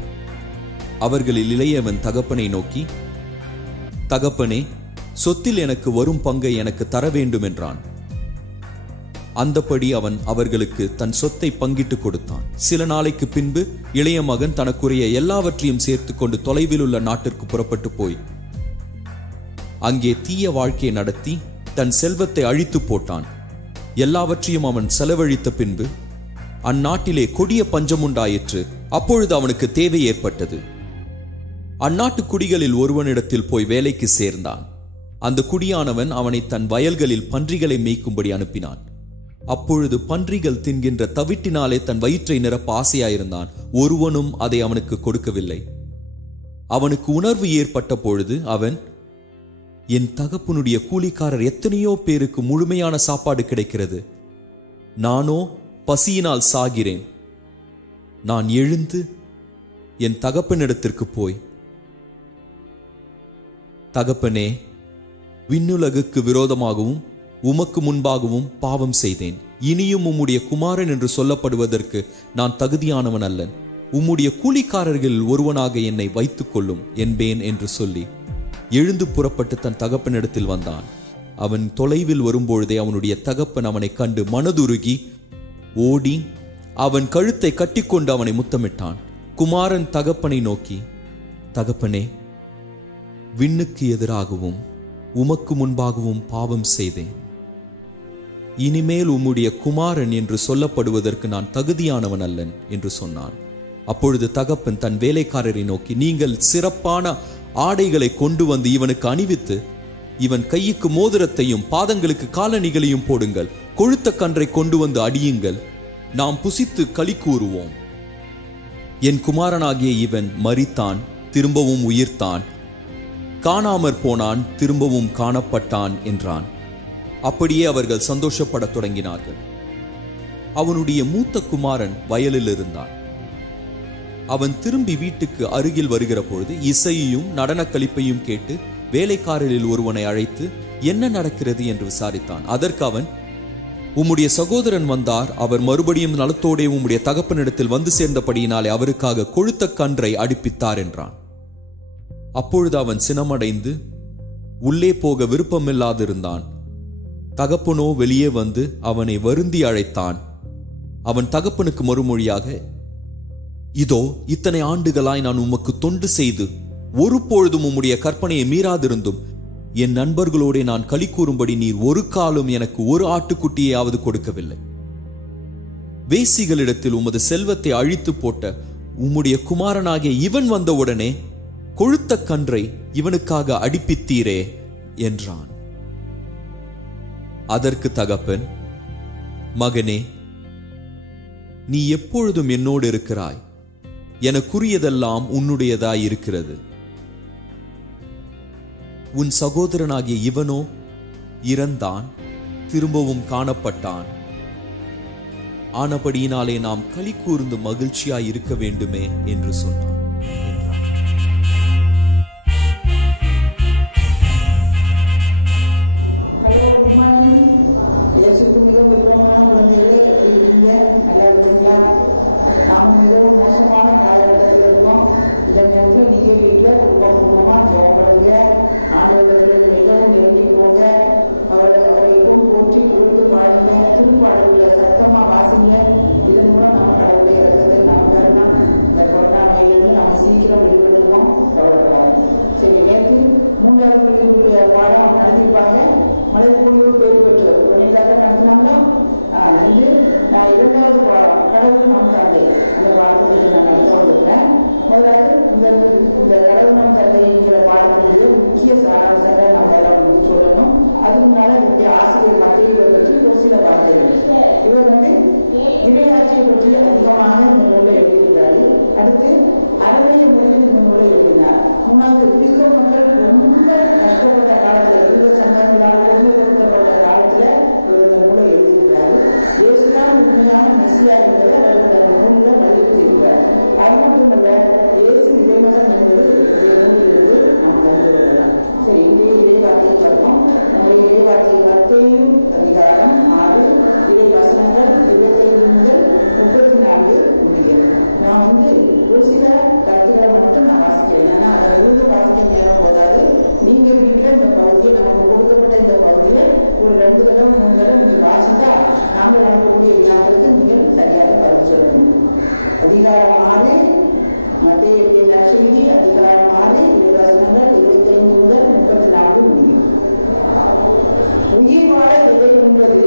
அவர்களில் இளையவன் தகப்பனை நோக்கி, தகப்பனே, சொத்தில் எனக்கு வரும் பங்கை எனக்கு தர வேண்டும் என்றான். அந்தபடி அவன் அவர்களுக்கு தன் சொத்தை பங்கிட்டு கொடுத்தான். சில நாளைக்கு பின்பு இளைய மகன் தனக்குரிய எல்லாவற்றையும் சேர்த்து கொண்டு தொலைவில் உள்ள நாட்டிற்கு புறப்பட்டு போய் அங்கே தீய வாழ்க்கையை நடத்தி தன் செல்வத்தை அழித்து போட்டான். எல்லாவற்றையும் அவன் செலவழித்த பின்பு அந்நாட்டிலே கொடிய பஞ்சம் உண்டாயிற்று. அப்பொழுது அவனுக்கு தேவை ஏற்பட்டது. அந்நாட்டு குடிகளில் ஒருவனிடத்தில் போய் வேலைக்கு சேர்ந்தான். அந்த குடியானவன் அவனை தன் வயல்களில் பன்றிகளை மேய்க்கும்படி அனுப்பினான். அப்பொழுது பன்றிகள் தின்கின்ற தவிட்டினாலே தன் வயிற்றை நிரப்ப ஆசையாயிருந்தான். ஒருவனும் அதை அவனுக்கு கொடுக்கவில்லை. அவனுக்கு உணர்வு ஏற்பட்ட பொழுது அவன், என் தகப்பனுடைய கூலிக்காரர் எத்தனையோ பேருக்கு முழுமையான சாப்பாடு கிடைக்கிறது, நானோ பசியினால் சாகிறேன். நான் எழுந்து என் தகப்பனிடத்திற்கு போய், தகப்பனே, விண்ணுலகுக்கு விரோதமாகவும் உமக்கு முன்பாகவும் பாவம் செய்தேன். இனியும் உம்முடைய குமாரன் என்று சொல்லப்படுவதற்கு நான் தகுதியானவன் அல்ல. உம்முடைய கூலிக்காரர்களில் ஒருவனாக என்னை வைத்துக் கொள்ளும் என்பேன் என்று சொல்லி எழுந்து புறப்பட்டு தன் தகப்பனிடத்தில் வந்தான். அவன் தொலைவில் வரும்பொழுதே அவனுடைய தகப்பன் அவனை கண்டு மனதுருகி ஓடி அவன் கழுத்தை கட்டிக்கொண்டு அவனை முத்தமிட்டான். குமாரன் தகப்பனை நோக்கி, தகப்பனே, விண்ணுக்கு எதிராகவும் உமக்கு முன்பாகவும் பாவம் செய்தேன். இனிமேல் உம்முடைய குமாரன் என்று சொல்லப்படுவதற்கு நான் தகுதியானவன் அல்லன் என்று சொன்னான். அப்பொழுது தகப்பன் தன் வேலைக்காரரை நோக்கி, நீங்கள் சிறப்பான ஆடைகளை கொண்டு வந்து இவனுக்கு அணிவித்து இவன் கைக்கு மோதிரத்தையும் பாதங்களுக்கு காலணிகளையும் போடுங்கள். கொழுத்த கன்றை கொண்டு வந்து அடியுங்கள், நாம் புசித்து களி கூறுவோம். என் குமாரனாகிய இவன் மரித்தான், திரும்பவும் உயிர்த்தான், காணாமற் போனான், திரும்பவும் காணப்பட்டான் என்றான். அப்படியே அவர்கள் சந்தோஷப்படத் தொடங்கினார்கள். அவனுடைய மூத்த குமாரன் வயலில் இருந்தான். அவன் திரும்பி வீட்டுக்கு அருகில் வருகிற பொழுது இசையையும் நடனக் களிப்பையும் கேட்டு வேலைக்காரரில் ஒருவனை அழைத்து என்ன நடக்கிறது என்று விசாரித்தான். அதற்கு அவன், உம்முடைய சகோதரன் வந்தார், அவர் மறுபடியும் நலத்தோடே உம்முடைய தகப்பனிடத்தில் வந்து சேர்ந்தபடியினாலே அவருக்காக கொழுத்த கன்றை அடிப்பித்தார் என்றான். அப்பொழுது அவன் சினமடைந்து உள்ளே போக விருப்பமில்லாதிருந்தான். தகப்பனோ வெளியே வந்து அவனை வருந்தி அழைத்தான். அவன் தகப்பனுக்கு மறுமொழியாக, இதோ இத்தனை ஆண்டுகளாய் நான் உமக்கு தொண்டு செய்து ஒரு பொழுதும் உம்முடைய கற்பனையை மீறாதிருந்தும் என் நண்பர்களோட நான் களி கூறும்படி நீர் ஒரு காலம் எனக்கு ஒரு ஆட்டுக்குட்டியையாவது கொடுக்கவில்லை. வேசிகளிடத்தில் உமது செல்வத்தை அழித்து போட்ட உம்முடைய குமாரனாகிய இவன் வந்தவுடனே கொழுத்த கன்றை இவனுக்காக அடிப்பித்தீரே என்றான். அதற்கு தகப்பன், மகனே, நீ எப்பொழுதும் என்னோடு இருக்கிறாய், எனக்குரியதெல்லாம் உன்னுடையதாய் இருக்கிறது. உன் சகோதரனாகிய இவனோ இறந்தான், திரும்பவும் காணப்பட்டான். ஆனபடியினாலே நாம் களி கூர்ந்து மகிழ்ச்சியாய் இருக்க வேண்டுமே என்று சொன்னான். Hello, good morning. இயேசுக்கு மிகவும் விருப்பமான குழந்தைகளே, எப்படி இருக்கீங்க? நல்லா இருக்கீங்களா? நாம் மிகவும் மோசமான காலகட்டத்தில் இருக்கோம். இந்த நேரத்தில் நீங்கள் வீட்டில் குடும்பமாக ஜெபம் பண்ணுங்க. ஆண்டவரிடத்தில் மிகவும் நெருங்கி போங்க. அவரையும் போற்றி புரிந்து பாடுங்க. திருப்பாடல்களை சத்தமாக வாசிங்க. இதன் மூலம் நம்ம கடவுளுடைய இறக்கத்தை நாம் பெறலாம். இந்த கொரோனா நோயிலிருந்து நம்ம சீக்கிரம் விடுபடுவோம். கவலைப்படாது. சரி, நேற்று 3வது பாடம் நடத்திருப்பாங்க. மலைப்பொழிவு பேர் பெற்றோர் நடத்தினாங்களா? நன்று. நான் 2வது பாடம் கடவுள் நம் தந்தை, அந்த பாடத்தை நான் நடத்த வந்துருக்கேன். முதலாவது இந்த கடவுள் நம் தந்தைங்கிற பாடத்தினுடைய முக்கிய சாராம்சங்களை நம்ம எல்லாம் சொல்லணும். அதுக்கு முன்னால என்னுடைய ஆசிரியர் மத்தியை பற்றி ஒரு சில வார்த்தைகள். இவர் இறையாட்சியை பற்றி அதிகமாக இந்த நூலை எழுதியிருக்கிறாரு. அடுத்து அறவைய மொழியில் இந்த நூலை எழுதினார். 3வது கிறிஸ்தவ மக்கள் ரொம்ப கஷ்டப்பட்ட காலத்துல, யூத சங்கங்களால் கொடுமைப்படுத்தப்பட்ட காலத்துல இவர் இந்த நூலை எழுதியிருக்கிறாரு. இயேசுதான் உண்மையான மெசியா என்பதை அவருடைய நூலில் வலியுறுத்தியிருக்கிறார். அது மட்டுமல்ல, இயேசு இறைமகன் என்பது நூலிலிருந்து நாம் கண்டு கொள்ளலாம். சரி, இன்றைய இறைவார்த்தையை பார்ப்போம். நம்முடைய இறைவார்த்தை மத்தேயு அதிகாரம் 6 இறை வசனங்கள் 25 முதல் 34 முடியும். நான் ஒரு சில கருத்துக்களை மட்டும் நான் வாசிக்கிறேன். ஏன்னா அதை முழுது வாசிக்க நேரம் போதாது. நீங்க வீட்டில் இந்த பகுதியை, நமக்கு கொடுக்கப்பட்ட இந்த பகுதியை ஒரு 2 தடவை 3 தடவை நீங்க வாசித்தா நாங்கள் அனுப்பக்கூடிய வினாக்களுக்கு நீங்கள் சரியாக பதில் சொல்லணும். அதிகாரம் 6 மத்தேயு நற்செய்தி அதிகாரம் 6 இறை வசனங்கள் 25 முதல் 34 முடியும். உயிர் வாழ எதை உண்பது,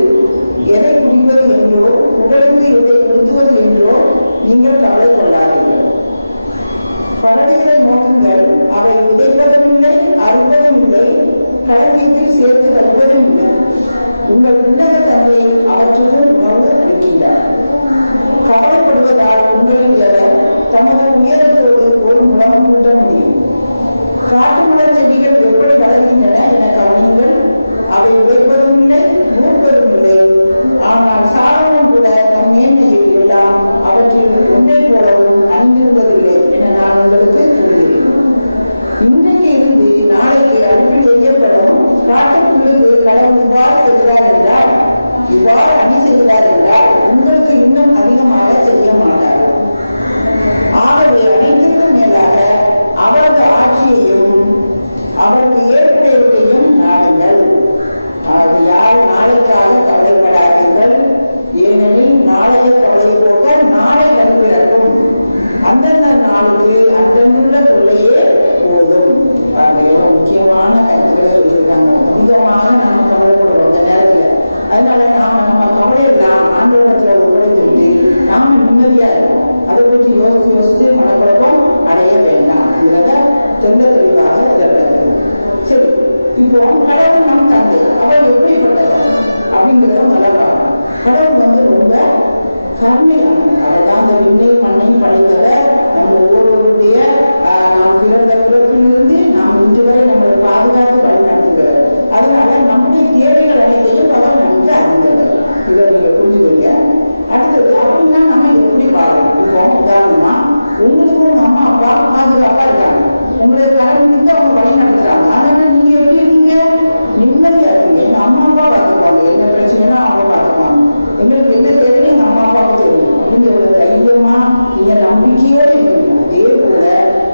எதை குடிப்பது என்றோ, உடலுக்கு எதை உடுத்துவது என்றோ நீங்கள் கவலை கொள்ளாதீர்கள். பறவைகளை நோக்குங்கள், அவை விதைப்பதும் இல்லை, அறுப்பதும் இல்லை, களஞ்சியத்தில் சேர்த்து வைப்பதும் இல்லை. உங்கள் உன்னத தந்தை அவற்றுக்கு உணவு அளிக்கின்றார். கவலைப்படுவதால் உங்களில் எவர் தமது உயரத்தோடு ஒரு முழம் கூட்ட முடியும்? காட்டு மலர் செடிகள் எப்படி வளர்கின்றன என கவனியுங்கள். அவை உழைப்பதும் இல்லை, நூற்பதும் இல்லை. ஆனால் சாலமோன் கூட தம் மேன்மையில் எல்லாம் அவற்றில் ஒன்றை போலவும் அணிந்திருந்ததில்லை என நான் உங்களுக்கு சொல்கிறேன். இன்றைக்கு இருந்து நாளைக்கு அடுப்பில் எரியப்படும் காட்டுப்புள்ளுக்கு கடவுள் இவ்வாறு செய்கிறார் என்றால், இவ்வாறு அணி செய்கிறார் என்றால் உங்களுக்கு இன்னும் அதிகமாக செய்ய மாட்டார். ஆகவே அனைத்திற்கும் மேலாக அவரது ஆட்சியையும் அவருக்கு ஏற்புடையவற்றையும் நாடுங்கள். ஆகையால் நாளைக்காக கவலைப்படாதீர்கள், ஏனெனில் நாளைய கவலை போக்க நாளை வழி பிறக்கும். அந்தந்த நாளுக்கு அந்தந்துள்ள தொல்லையே போதும். முக்கியமான கருத்துக்களை சொல்லியிருக்காங்க. அதிகமாக நாம கவலைப்படுறோம் இந்த நேரத்துல. அதனால நம்ம கவலையெல்லாம் ஆண்டவரத்துல ஒப்படைத்துவிட்டு நாம நிம்மதியா இருக்கும். அதை பற்றி யோசித்து மனக்குழப்பம் அடைய வேண்டாம். இதுல தெல்ல தெளிவாக எதிர்பார்க்கிறது. சரி, இப்போ கடவுள் நம் தந்தை, அவர் எப்படிப்பட்டவர் அப்படிங்கிறத முதல்ல கடவுள் ரொம்ப கருணையானவர். அவர் தான் அந்த விண்ணையும் மண்ணையும் படைத்தவர். நம்ம ஒவ்வொருவருடைய நாம் பிற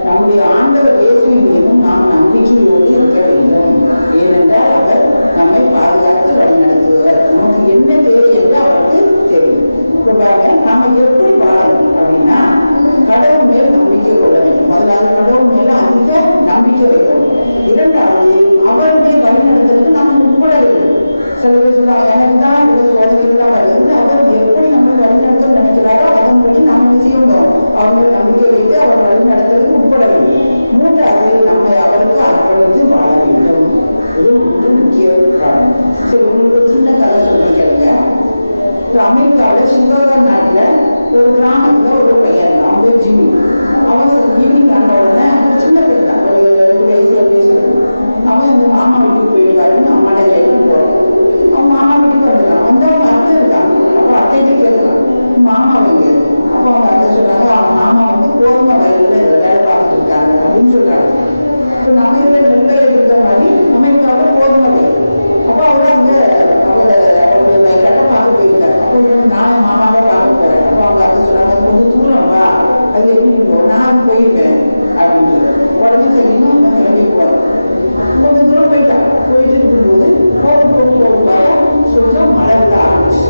நம்முடைய ஆண்டவர் இயேசுவின் மீதும் நாம் நம்பிக்கையோடு இருக்க வேண்டும். ஏனென்றால் அவர் நம்மை பாதுகாத்து வழிநடத்துவார். நமக்கு என்ன தேவை என்று அவருக்கு தெரியும். பாருங்க, நாம எப்படி வாழணும் அப்படின்னா கடவுள் மேல் நம்பிக்கை கொள்ள வேண்டும். முதலாவது கடவுள் மேல அதிக நம்பிக்கை வைக்கணும். இரண்டாவது அவருடைய வழிநடத்துறதுக்கு நாம் உட்பட வேண்டும். சில பேர் சொல்லுவாங்க, எனக்கு தான் இவ்வளவு சோதனைகள் தான் வருது, அவர் எப்படி நம்ம வழிநடத்த நினைக்கிறாரோ அதன்படி நாம் என்ன செய்யணும், அவங்க நம்பிக்கை வைத்து அவர் வழிநடத்துறதுக்கு உட்பட வேண்டும். மூன்றாவது நம்மை அவருக்கு அர்ப்பணித்து வாழ வேண்டும். இது ஒன்று முக்கிய காரணம். சரி, உங்களுக்கு ஒரு சின்ன கதை சொல்லிக்கிறேங்க. அமெரிக்காவில் சிகாகோ நாட்டுல ஒரு கிராமத்துல ஒரு பையன், அவன் ஜிம்மி. அவன் ஈவினிங் ஆன உடனே சின்ன பையன் தான், ஒரு 2 வயசு 7 வயசு. அவன் அந்த மாமா வீட்டுக்கு போயிட்டு வரேன்னு அம்மாட்ட கேட்டு போறான். அவன் மாமா வீட்டுக்கு வந்துட்டான். வந்து அவங்க அத்தை இருக்காங்க. அப்போ அத்தைகிட்ட கேட்கறான், மாமா வந்து. அப்போ அவங்க அத்தை சொல்றாங்க, அவன் மாமா வந்து கோதுமை வயல்ல வேலை பார்த்துட்டு இருக்காங்க அப்படின்னு சொல்றாங்க. இப்போ நம்ம இதுல நெல் வயல் இருக்கிற மாதிரி அமெரிக்காவில் கோதுமை வயல். அப்போ அவங்க அங்க அவருடைய வயக்கட்டை பார்க்க போயிருக்காரு. அப்போ நானே மாமாவை பார்க்க போறேன். அப்போ அவங்க அத்தை சொல்றாங்க, கொஞ்சம் தூரம் வா, அது எப்படி நான் போயிருவேன் அப்படின்னு சொல்லி. உடனே சரின்னு கிளம்பி போறேன். கொஞ்சம் தூரம் போயிட்டான். போயிட்டு இருக்கும்போது போக பார்த்தா கொஞ்சம் மழை விட ஆரம்பிச்சு.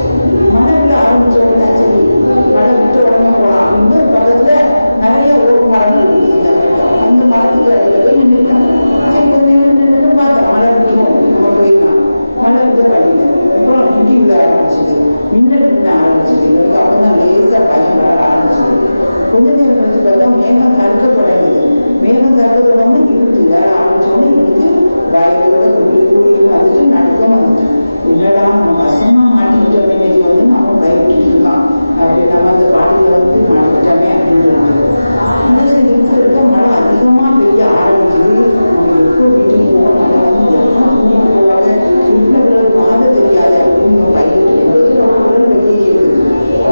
மழை விட ஆரம்பிச்ச உடனே சரி மழை விட்ட உடனே போகலாம் அப்படின்னு பக்கத்துல நிறைய ஓடு மரங்கள் இருக்கு. அந்த மரத்துக்கு அடியில் போய் நின்றுட்டாங்க. சரி கொஞ்சம் நின்று பார்த்தா மழை விட்டுரும், நம்ம போயிருக்கான். மழை விட வழியில அப்புறம் இடி விழ ஆரம்பிச்சுது, மின்னல் விட ஆரம்பிச்சுது. எனக்கு அப்பதான் லேசா பயம் வர ஆரம்பிச்சுது. கொஞ்ச நேரம் கழிச்சு பார்த்தா மேகம் கறக்க தொடங்குது. மேகம் கறக்க தொடர்ந்து இருட்டு வேற ஆரம்பிச்சோடனே எனக்கு பயத்தோட கூடி வந்துட்டு நடுக்கம் வந்துட்டேன். என்னடா நம்ம கஷ்டமா மாட்டிக்கிட்டோம், இன்னைக்கு வந்து நம்ம பயப்பட்டு இருக்கான் அப்படி நம்ம அந்த பாட்டில வந்து மாட்டிக்கிட்டோமே அப்படின்னு சொல்லிட்டு இருக்க மழை அதிகமா பெய்ய ஆரம்பிக்குது. நம்ம எப்போ வீட்டுக்கு போவோம், நம்ம வந்து எல்லாம் கூட்டிட்டு போவாங்க, வீட்டுல பிறகு பார்க்க தெரியாது அப்படின்னு நம்ம பயந்துட்டு இருக்கும்போது நம்ம குரல் வெளியே கேட்குது,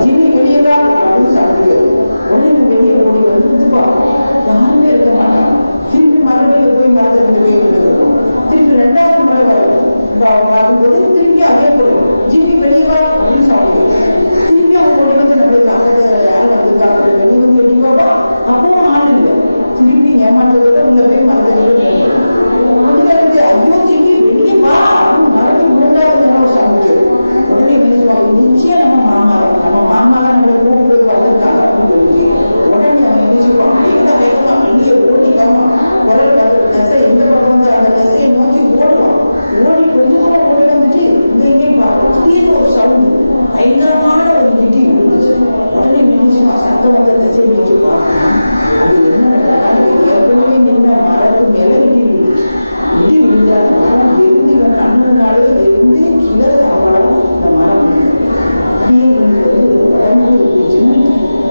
ஜிம்மி வெளியேதான் அப்படின்னு சாப்பிடுது. உடனே வெளியே ஓடி வந்து இதுப்பா யாருமே இருக்க மாட்டாங்க. திருப்பி மறுபடியும் போய் மரத்தை போய் கொடுத்துருக்கோம். திருப்பி 2வது முறை வரும் பார்க்கும்போது திருப்பி அதே போடும், ஜிம்மி வெளியே வா அப்படின்னு சாப்பிடுது. திருப்பி அவங்க ஓடி வந்து நம்மளுக்கு பக்கத்துல யாரும் வந்திருக்காங்க வெளியே வந்து எட்டி பாப்பா, அப்பவும் ஆள் இல்லை. திருப்பி ஏமாற்றதோட உள்ள போய் மரத்தை அதுல இருந்து ஐயோ ஜிம்மி வெளியே வா அப்படின்னு மறுபடியும் 3வது தடவை சாப்பிடுது. உடனே என்ன சொல்லுவாங்க, நிச்சயம் நம்ம மாமா தான் நம்மளை கூப்பிட்டு வந்திருக்காங்க அப்படின்னு சொல்லிட்டு உடனே அவன் என்ன சொல்லுவான், வேகமா வெளியே ஓடிக்காம குரல் திசை எந்த பக்கம் வந்து அந்த திசையை நோக்கி ஓடுவான். ஓடி கொஞ்சம் தூரம் ஓடி வந்துட்டு இங்கேயும் பார்ப்போம். திடீர்னு ஒரு சவுண்டு, பயங்கரமான ஒரு கிட்டி விழுந்துச்சு. உடனே நினைச்சுமா சத்தம் வந்த திசையை நோக்கி பார்க்கணும். அது என்ன நடந்தாலும் ஏற்கனவே நின்ன மரத்து மேல இடி விழுந்துச்சு. இடி விழுந்தாத மரம் எரிந்து இவன் கண்ணுனாலே எரிந்து கீழே சாப்பாடு இந்த மரம் அப்படியே வந்து உடம்பு இருந்துச்சுன்னு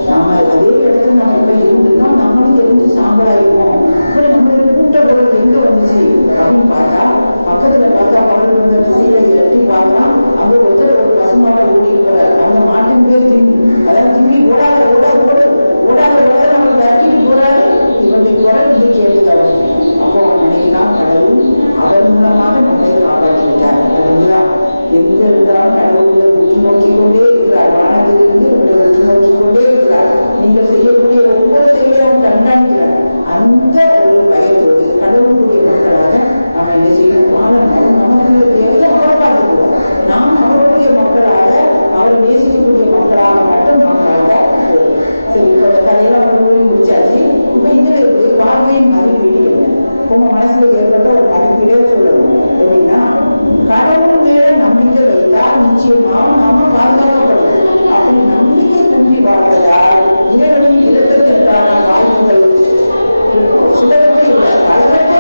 நம்ம அதே இடத்துல நம்ம இப்ப இருந்துன்னா நம்மளும் எரிந்து சாம்பலாயிருப்போம். அப்புறம் நம்மளுக்கு கூட்ட குரல் எங்க வந்துச்சு அப்படின்னு பார்த்தா பக்கத்துல பார்த்தா குரல் வந்த திசையில எட்டி பார்க்கலாம். அங்க ஒருத்தர் ஒரு பசுமாட்டை ஓடி இருக்கிறார். அந்த மாட்டின் பேர் ஜிம்மி. அதாவது ஜிம்மி ஓடாத நம்மளுக்கு அட்டிட்டு போறாரு. இவனுடைய குரல் இங்கே கேட்டு தவறு. அப்போ அவன் நினைக்கிறான், கடவுள் அவர் மூலமாக நம்மளை காப்பாற்றிவிட்டார். அப்படிங்களா? எங்க இருந்தாலும் கடவுளை உற்று நோக்கி கொண்டே இருக்கிறார். வானத்திலிருந்து உங்களை உற்று நோக்கி கொண்டே இருக்கிறார். நீங்கள் செய்யக்கூடிய ஒவ்வொரு செயலையும் அவன் கண்காணிக்கிறார். அந்த ஒரு பயத்தோடு கடவுளுடைய மக்களாக நம்ம என்ன செய்யணும், வாழணும். நமக்கு தேவையை அவரை பார்த்துக்குவோம். நாம் அவருடைய மக்களாக, அவரை நேசிக்கக்கூடிய மக்களாக மட்டும் நாம் வாழ. சரி, இப்போ இந்த கதையெல்லாம் முடிச்சாச்சு. இப்போ இதுல இருந்து வாழ்க்கையின் மதிப்பீடு என்ன, உங்க மனசுல ஏற்பட்ட ஒரு மதிப்பீடே சொல்லணும். எப்படின்னா, கடவுள் மேல நம்பிக்கை வைத்தால் நிச்சயமாக நாம பாதுகாக்கப்படும். அப்படி நம்பிக்கை குன்றி வாழ்வதால் இறைவனின் இலக்கத்திற்கான வாய்ப்புகள் சிலவற்றை பலவற்றை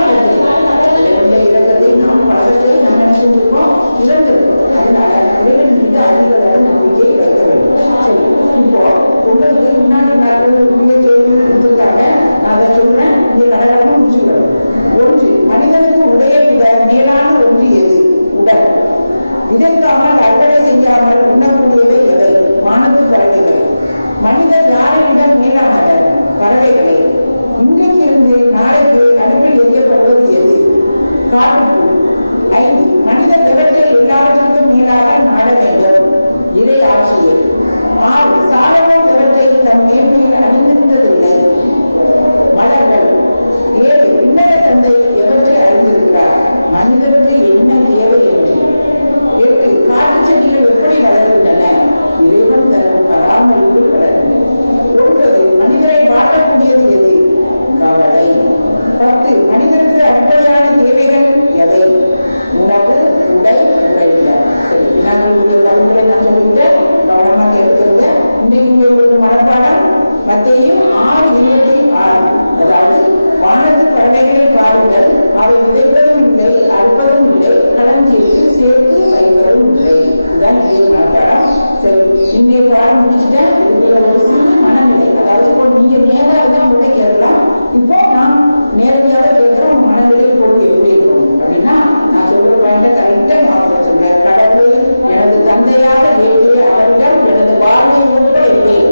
இழந்த இலக்கத்தை நாம் பலவற்றை நம்ம நினைச்சிருக்கோம், இழந்திருக்கோம். அதனால இறைவன் மீது அதிக அளவு நம்பிக்கை வைக்க வேண்டும். சரி, இப்போ உங்களுக்கு முன்னாடி நாட்களுடைய கேள்வி கொடுத்துருக்காங்க. நான் அதை சொல்றேன், நீங்க கடகடமா முடிச்சுக்கணும். 1, மனிதனுக்கு உடைய மேலான ஒன்று எது? உடல். விதைக்காமல் அறுவடை செய்யாமல் உண்ணக்கூடியவை எவை? வானத்து பறவைகள். மனிதர் யாரிடம் மேலானவர்? பறவைகளை. இன்றைக்கு இருந்து நாளைக்கு அடுப்பில் எரியப்படுவது எது? காட்டுப்புல். 5, மனிதர் எவற்றை எல்லாவற்றுக்கும் மேலாக நாட வேண்டும்? இறை ஆட்சியை. 6, சாலமோன் எவற்றை தம் மேன்மையில் அணிந்திருந்ததில்லை? மலர்கள். அதை விதைப்பதும் இல்லை, அறுப்பதும் இல்லை, களஞ்சியத்தில் சேர்த்து வைப்பதும் இல்லை. அதுதான் இன்றைய பாடம். சரி, இன்றைய பாடம் முடிச்சுட்டேன். இதுக்குள்ள ஒரு சிறு மனநிலை, அதாவது இப்போ நீங்க நேராக இருந்தால் உங்கள்கிட்ட கேட்கலாம். இப்போ நான் நேரடியாக கேட்கிறேன், உங்க மனநிலை பொறுத்து எப்படி இருக்கும் அப்படின்னா, நான் சொல்ற பாயிண்ட கரெக்டா நான் சொல்றேன். கடவுள் எனது தந்தையாக ஏற்று அவரிடம் எனது வாழ்வை ஒப்படைப்பேன்.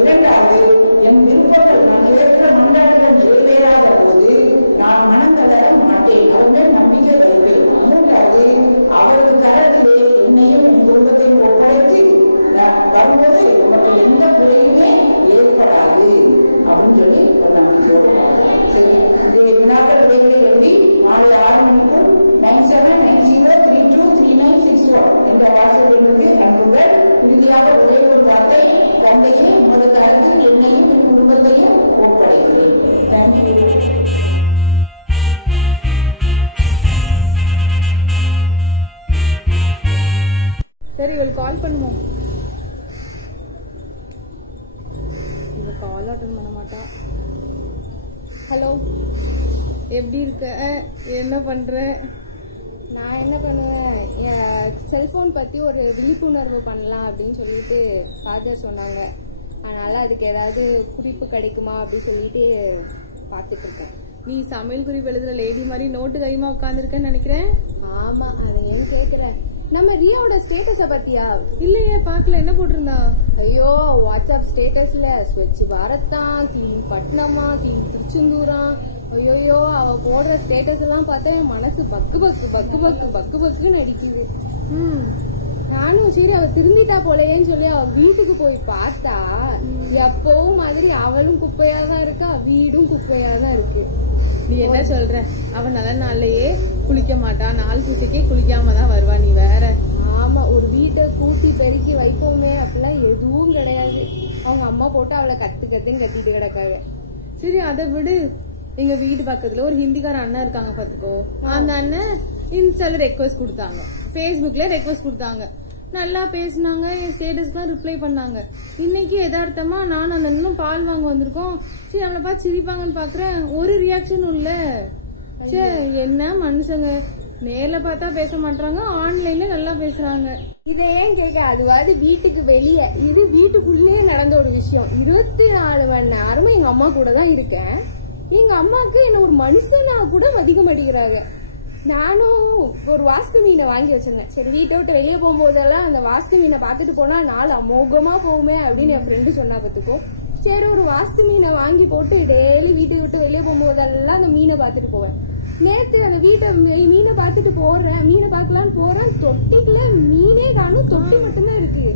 இரண்டாவது, என் விருப்பங்கள் நான் கேட்கிற மன்றாட்டுகள் நிறைவேறாத போது நான் மனம் தளர மாட்டேன், அவர் மேல் நம்பிக்கை வைப்பேன். மூன்றாவது, அவரது கரத்திலே என்னையும் என் குடும்பத்தையும் ஒப்படைத்து வரும்போது நமக்கு எந்த குறையுமே ஏற்படாது அப்படின்னு சொல்லி ஒரு நம்பிக்கையோடு. சரி, வினாக்கள் விடைகளை எழுதி மாலை 6 மணிக்குள் 9790323961 என்ற வாட்ஸ்அப் எண்ணுக்கு அனுப்புங்கள். இறுதியாக ஒரே ஒரு வார்த்தை, தந்தையை உமது கரத்தில் என்னையும் என் குடும்பத்தையும் ஒப்படைக்கிறேன். தேங்க்யூ. சரி, இவள் கால் பண்ணுவோம். கால் அட்டன் பண்ண மாட்டேன். ஹலோ, எப்படி இருக்க? என்ன பண்ணுற? நான் என்ன பண்ணுவேன், என் செல்ஃபோன் பற்றி ஒரு விழிப்புணர்வு பண்ணலாம் அப்படின்னு சொல்லிட்டு ஃபாதர் சொன்னாங்க. அதனால் அதுக்கு ஏதாவது குறிப்பு கிடைக்குமா அப்படின்னு சொல்லிட்டு பார்த்துட்ருக்கேன். நீ சமையல் குறிப்பு எழுதுகிற லேடி மாதிரி நோட்டு கைமா உட்காந்துருக்கேன்னு நினைக்கிறேன். ஆமாம், அதை ஏன் கேட்குறேன். நம்ம ரியாவோட ஸ்டேட்டஸை பற்றியா? இல்லையே, பார்க்கல. என்ன போட்டிருந்தா? ஐயோ, வாட்ஸ்அப் ஸ்டேட்டஸில் ஸ்வச் பாரத்தான், க்ளீன் பட்னமா, க்ளீன் திருச்செந்தூரம். ஐயோயோ, அவள் போடுற ஸ்டேட்டஸ் எல்லாம் பார்த்தா என் மனசு பக்கு பக்கு பக்கு பக்கு பக்கு பக்குன்னு அடிக்குது. நானும் சரி அவள் திருந்திட்டா போலையேன்னு சொல்லி அவள் வீட்டுக்கு போய் பார்த்தா எப்பவும் மாதிரி அவளும் குப்பையாக தான் இருக்கா, வீடும் குப்பையாக தான் இருக்கு. நீ என்ன சொல்ற? அவன் நல்ல நாள்லயே குளிக்க மாட்டா, நாள் பூசைக்கே குளிக்காம தான் வருவா. நீ வேற. ஆமா, ஒரு வீட்டை கூட்டி பெருக்கி வைப்போமே அப்படிலாம் எதுவும் கிடையாது. அவங்க அம்மா போட்டு அவளை கத்துன்னு கத்திட்டு கிடக்காங்க. சரி, அதை விடு. எங்க வீட்டு பக்கத்துல ஒரு ஹிந்திக்கார அண்ணன் இருக்காங்க பாத்துக்கோ. அந்த அண்ணன் இன்ஸ்டால ரெக்வஸ்ட் கொடுத்தாங்க, ஃபேஸ்புக்ல ரெக்வஸ்ட் கொடுத்தாங்க. நல்லா பேசினாங்க, ஸ்டேட்டஸ்லாம் ரிப்ளை பண்ணாங்க. இன்னைக்கு யதார்த்தமா நானும் அந்த அண்ணனும் பால் வாங்க வந்திருக்கோம். சரி, நம்மளை பார்த்து சிரிப்பாங்கன்னு பாக்குறேன், ஒரு ரியாக்ஷனும் இல்ல. என்ன மனுஷங்க, நேர்ல பார்த்தா பேச மாட்டாங்க, ஆன்லைன்ல நல்லா பேசுறாங்க. இதை ஏன் கேட்க, அதுவாது வீட்டுக்கு வெளியே, இது வீட்டுக்குள்ளேயே நடந்த ஒரு விஷயம். 24 மணி நேரமும் எங்க அம்மா கூட தான் இருக்கேன். எங்க அம்மாவுக்கு என்ன ஒரு மனுஷனா கூட மதிக்க மாட்டேங்கிறாங்க. நானும் ஒரு வாஸ்து மீனை வாங்கி வச்சிருந்தேன். சரி, வீட்டை விட்டு வெளியே போகும்போதெல்லாம் அந்த வாஸ்து மீனை பார்த்துட்டு போனா நாள் அமோகமா போகுமே அப்படின்னு என் ஃப்ரெண்டு சொன்னா பார்த்துக்கும். சரி, ஒரு வாஸ்து மீனை வாங்கி போட்டு டெய்லி வீட்டை விட்டு வெளியே போகும்போதெல்லாம் அந்த மீனை பார்த்துட்டு போவேன். நேற்று அந்த வீட்டை மீனை பார்த்துட்டு போடுறேன், மீனை பார்க்கலான்னு போறேன், தொட்டிக்குள்ள மீனே காணும், தொட்டி மட்டும்தான் இருக்கு.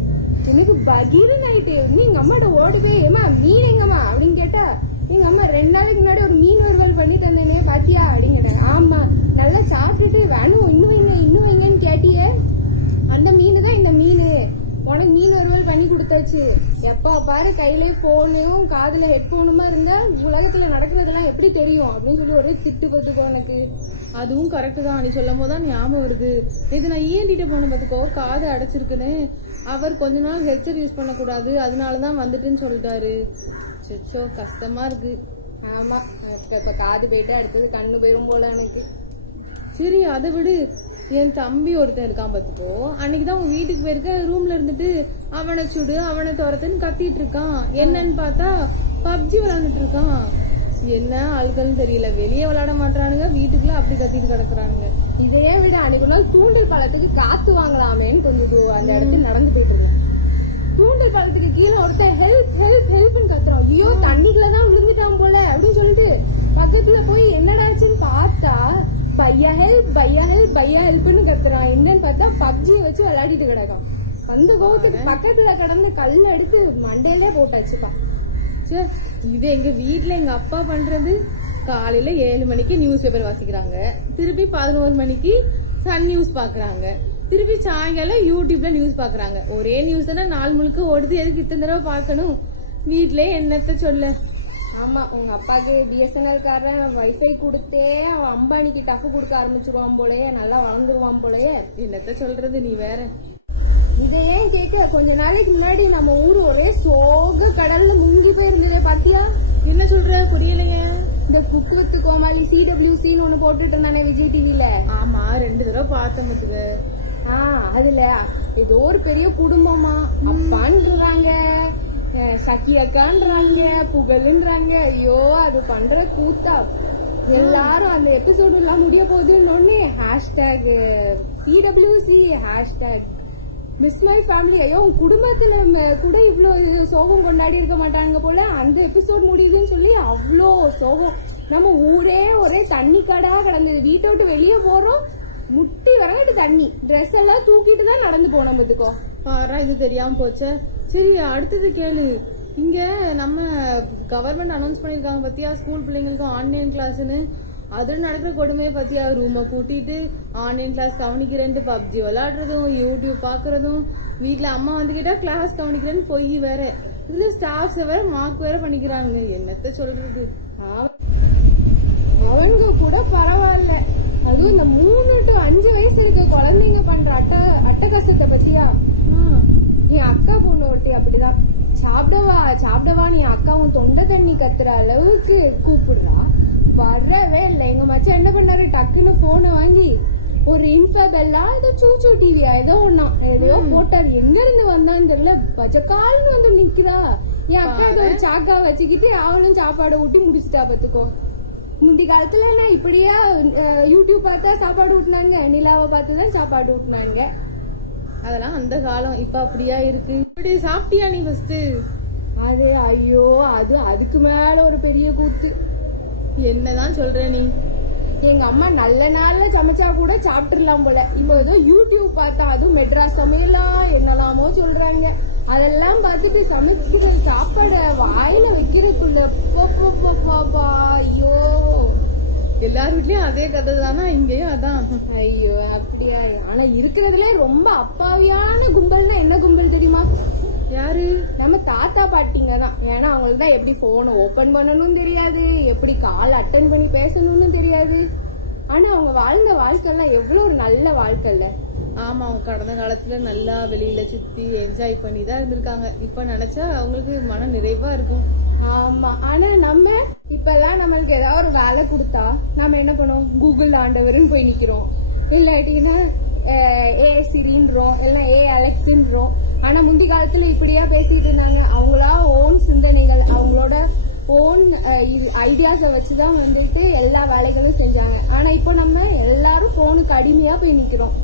எனக்கு பகீரன் ஆயிட்டு. எங்க அம்மாட்ட ஓடி போய், ஏமா மீன் எங்கம்மா அப்படின்னு கேட்டா, எங்க அம்மா 2 நாளைக்கு முன்னாடி ஒரு மீன் வறுவல் பண்ணி தந்தேனே பாத்தியா அப்படின்னு கேட்டாங்க. ஆமா, நல்லா சாப்பிட்டுட்டு வேணும் இன்னும் வைங்கன்னு கேட்டியே, அந்த மீன் தான் இந்த மீன், உனக்கு மீன் வறுவல் பண்ணி கொடுத்தாச்சு. எப்பா பாரு கையிலே போனையும் காதுல ஹெட்போனுமா இருந்தா உலகத்துல நடக்கிறதெல்லாம் எப்படி தெரியும் அப்படின்னு சொல்லி ஒரே திட்டு பார்த்துக்கோ எனக்கு. அதுவும் கரெக்டு தான். நீ சொல்லும் போது தான் ஞாபகம் வருது. இது நான் ஏன்டிட்டு போன பார்த்துக்கோ, காது அடைச்சிருக்குன்னு. அவர் கொஞ்ச நாள் ஹெட்செட் யூஸ் பண்ணக்கூடாது, அதனாலதான் வந்துட்டுன்னு சொல்லிட்டாரு. சோ கஷ்டமா இருக்கு. ஆமா, இப்ப காது போயிட்டு அடுத்தது கண்ணு போயிரும் போல எனக்கு. சரி, அதை விடு. என் தம்பி ஒருத்தன் இருக்கான் பார்த்துக்கோ. அன்னைக்குதான் உங்க வீட்டுக்கு போயிருக்க, ரூம்ல இருந்துட்டு அவனை சுடு அவனை துரத்துன்னு கத்திட்டு இருக்கான். என்னன்னு பார்த்தா பப்ஜி விளையாண்டுட்டு இருக்கான். என்ன ஆளுக்குன்னு தெரியல, வெளியே விளையாட மாட்டானுங்க, வீட்டுக்குள்ள அப்படி கத்திட்டு கிடக்குறானுங்க. இதையே விட அன்னைக்கு நாள் தூண்டல் பாலத்துக்கு காத்து வாங்கலாமேன்னு கொஞ்சம் அந்த இடத்துல நடந்து போயிட்டு இருந்தேன். தூண்டல் பாலத்துக்கு கீழே ஒருத்தன் ஹெல்ப் ஹெல்ப் ஹெல்ப்னு கத்துறான். ஐயோ, தண்ணிக்குள்ளதான் விழுந்துட்டான் போல அப்படின்னு சொல்லிட்டு பக்கத்துல போய் என்னடாச்சுன்னு பார்த்தா பையா ஹெல்ப் பையா ஹெல்ப் பையா ஹெல்ப்னு கத்துறான். என்னன்னு பார்த்தா பப்ஜியை வச்சு விளையாடிட்டு கிடக்கான். அந்த கோவத்துக்கு பக்கத்துல கடந்த கல் எடுத்து மண்டையிலே போட்டாச்சுப்பா. சரி, இது எங்க வீட்டுல எங்க அப்பா பண்றது. காலையில 7 மணிக்கு நியூஸ் பேப்பர் வாசிக்கிறாங்க, திருப்பி 11 மணிக்கு சன் நியூஸ் பாக்குறாங்க, திருப்பி சாயங்காலம் யூடியூப்ல நியூஸ் பாக்குறாங்க. ஒரே நியூஸ் தானே நாள் முழுக்க ஓடுது, எதுக்கு இத்தனை தடவை பார்க்கணும்? வீட்ல என்னத்த சொல்ல. ஆமா, உங்க அப்பாக்கு பிஎஸ்என்எல் காரன் வைஃபை கொடுத்தே அவன் அம்பானிக்கு டஃப் கொடுக்க ஆரம்பிச்சிருவான் போலயே, நல்லா வளர்ந்துருவான் போலயே. என்னத்த சொல்றது, நீ வேற. இதை ஏன் கேட்க, கொஞ்ச நாளைக்கு முன்னாடி நம்ம ஊர் ஒரே சோக கடல்ல முங்கி போயிருந்ததே பாத்தியா? என்ன சொல்ற, புரியலையே. இந்த குக் வித் கோமாளி CWCன்னு ஒண்ணு போட்டுட்டு இருந்தானே விஜய் டிவில. ஆமா 2 தடவை பார்த்தேன். அதுல ஏதோ ஒரு பெரிய குடும்பமா, அப்பான்றாங்க, சக்கி அக்கான்றாங்க, புகழ்ன்றாங்க. ஐயோ அது பண்ற கூத்தா. எல்லாரும் அந்த எபிசோடு எல்லாம் முடிய போகுதுன்னு #CWC மிஸ் மை ஃபேமிலி. ஐயோ உன் குடும்பத்துல கூட இவ்வளோ சோகம் கொண்டாடி இருக்க மாட்டாங்க போல. அந்த எபிசோட் முடியுதுன்னு சொல்லி அவ்வளோ சோகம். நம்ம ஊரே ஒரே தண்ணி கடா கிடந்தது. வீட்டை விட்டு வெளியே போறோம், முட்டி வரங்கிட்டு தண்ணி, ட்ரெஸ் எல்லாம் தூக்கிட்டு தான் நடந்து போனோம். பத்துக்கோ இது தெரியாம போச்சே. சரி அடுத்தது கேளு. இங்க நம்ம கவர்மெண்ட் அனௌன்ஸ் பண்ணிருக்காங்க பத்தியா, ஸ்கூல் பிள்ளைங்களுக்கு ஆன்லைன் கிளாஸ்ன்னு. அது நடக்கிற கொடுமையை பத்தியா, ரூமை கூட்டிட்டு ஆன்லைன் கிளாஸ் கவனிக்கிறேன்ட்டு பப்ஜி விளையாடுறதும், யூடியூப் பாக்குறதும், வீட்டுல அம்மா வந்துகிட்டா கிளாஸ் கவனிக்கிறேன்னு போய் வேற, இதுல ஸ்டாஃப்ஸை வேற மார்க் வேற பண்ணிக்கிறாங்க. என்னத்த சொல்றது. அவங்க கூட பரவாயில்ல. அதுவும் இந்த 3 to 5 வயசு இருக்க குழந்தைங்க பண்ற அட்டகாசத்தை பத்தியா. என் அக்கா பொண்ணு ஒருத்தி அப்படிதான். சாப்பிடவான்னு என் அக்காவும் தொண்டை தண்ணி கத்துற அளவுக்கு கூப்பிடுறா, வரவே இல்லை. எங்க மச்சான் என்ன பண்ணாரு, டக்குன்னு போனை வாங்கி ஒரு இன்ஃபபெல்லா ஏதோ சூச்சு டிவியா ஏதோ ஒன்னா எதையோ போட்டாரு. எங்க இருந்து வந்தான்னு தெரியல, பஜக்கால்னு வந்து நிக்கிறா. என் அக்கா இதை ஒரு சாக்கா வச்சுக்கிட்டு அவளும் சாப்பாடு ஊட்டி முடிச்சுட்டா. பத்துக்கோ முந்தி காலத்துல நான் இப்படியா யூடியூப் பார்த்தா சாப்பாடு ஊட்டினாங்க, நிலாவை பார்த்துதான் சாப்பாடு ஊட்டினாங்க. அதெல்லாம் அந்த காலம். இப்ப அப்படியா இருக்கு. இப்படி சாப்பிட்டியா நீ ஃபர்ஸ்ட்? அது ஐயோ அதுக்கு மேல ஒரு பெரிய கூத்து. என்னதான் சொல்ற நீ? எங்க அம்மா நல்ல நாள்ல சமைச்சா கூட சாப்பிட்டுலாம் போல. இப்போ ஏதோ யூடியூப் பார்த்தா அதுவும் மெட்ராஸ் சமையலாம் என்னெல்லாமோ சொல்றாங்க. அதெல்லாம் பார்த்துட்டு சமைக்கிற சாப்பாடை வாயில வைக்கிறதுக்குள்ள ஐயோ. எல்லார் வீட்லயும் அதே கதை தானா? இங்கேயும் அதான். ஐயோ அப்படியா? ஆனா இருக்கிறதுல ரொம்ப அப்பாவியான கும்பல்னா என்ன கும்பல் தெரியுமா? யாரு? நம்ம தாத்தா பாட்டிங்க தான். ஏன்னா அவங்களுக்கு தான் எப்படி போனை ஓபன் பண்ணணும் தெரியாது, எப்படி கால் அட்டன் பண்ணி பேசணும்னு தெரியாது. ஆனா அவங்க வாழ்ந்த வாழ்க்கைலாம் எவ்வளவு ஒரு நல்ல வாழ்க்கைல்ல. ஆமா, அவங்க கடந்த காலத்துல நல்லா வெளியில சுத்தி என்ஜாய் பண்ணி தான் இருந்திருக்காங்க. இப்ப நினைச்சா அவங்களுக்கு மன நிறைவா இருக்கும். ஆமா, ஆனா நம்ம இப்ப எல்லாம் நம்மளுக்கு ஏதாவது ஒரு வேலை கொடுத்தா நம்ம என்ன பண்ணுவோம், கூகுள் ஆண்டவர்னு போய் நிக்கிறோம். இல்லாட்டின்னா ஏ சிரின்றோம், இல்லைன்னா ஏ அலெக்ஸ்ன்றோம். ஆனா முந்தி காலத்துல இப்படியா பேசிட்டு இருந்தாங்க. அவங்களா ஓன் சிந்தனைகள், அவங்களோட ஓன் ஐடியாஸை வச்சுதான் வந்துட்டு எல்லா வேலைகளும் செஞ்சாங்க. ஆனா இப்போ நம்ம எல்லாரும் போனுக்கு அடிமையா போய் நிக்கிறோம்.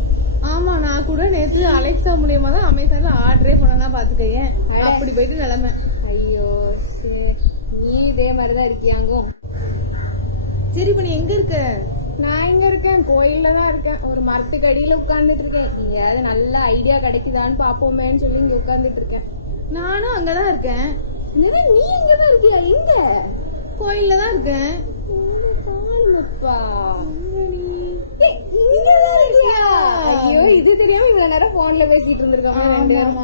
ஆமா, நான் கூட நேற்று அலெக்சா மூலியமா தான் அமேசான்ல ஆர்டரே பண்ணனா பாத்துக்கேன். அப்படி போயிட்டு நிலைமை. ஐயோ நீ இதே மாதிரிதான் இருக்கியாங்கும். சரி, இப்ப நீ எங்க இருக்க? நான் எங்க இருக்கேன், கோயில்ல தான் இருக்கேன். ஒரு மரத்துக்கு அடியில உட்கார்ந்துட்டு இருக்கேன். எங்கேயாவது நல்ல ஐடியா கிடைக்குதான்னு பாப்போமேன்னு சொல்லி இங்க உட்கார்ந்துட்டு இருக்கேன். நானும் அங்கதான் இருக்கேன். நீ எங்கதான் இருக்கியா? எங்க? கோயில்ல தான் இருக்கேன். காணுமப்பா, இங்கதான் இருக்கியா? ஐயோ இது தெரியாம இவ்வளவு நேரம் போன்ல பேசிட்டு இருந்திருக்கோமே 2 பேரும்.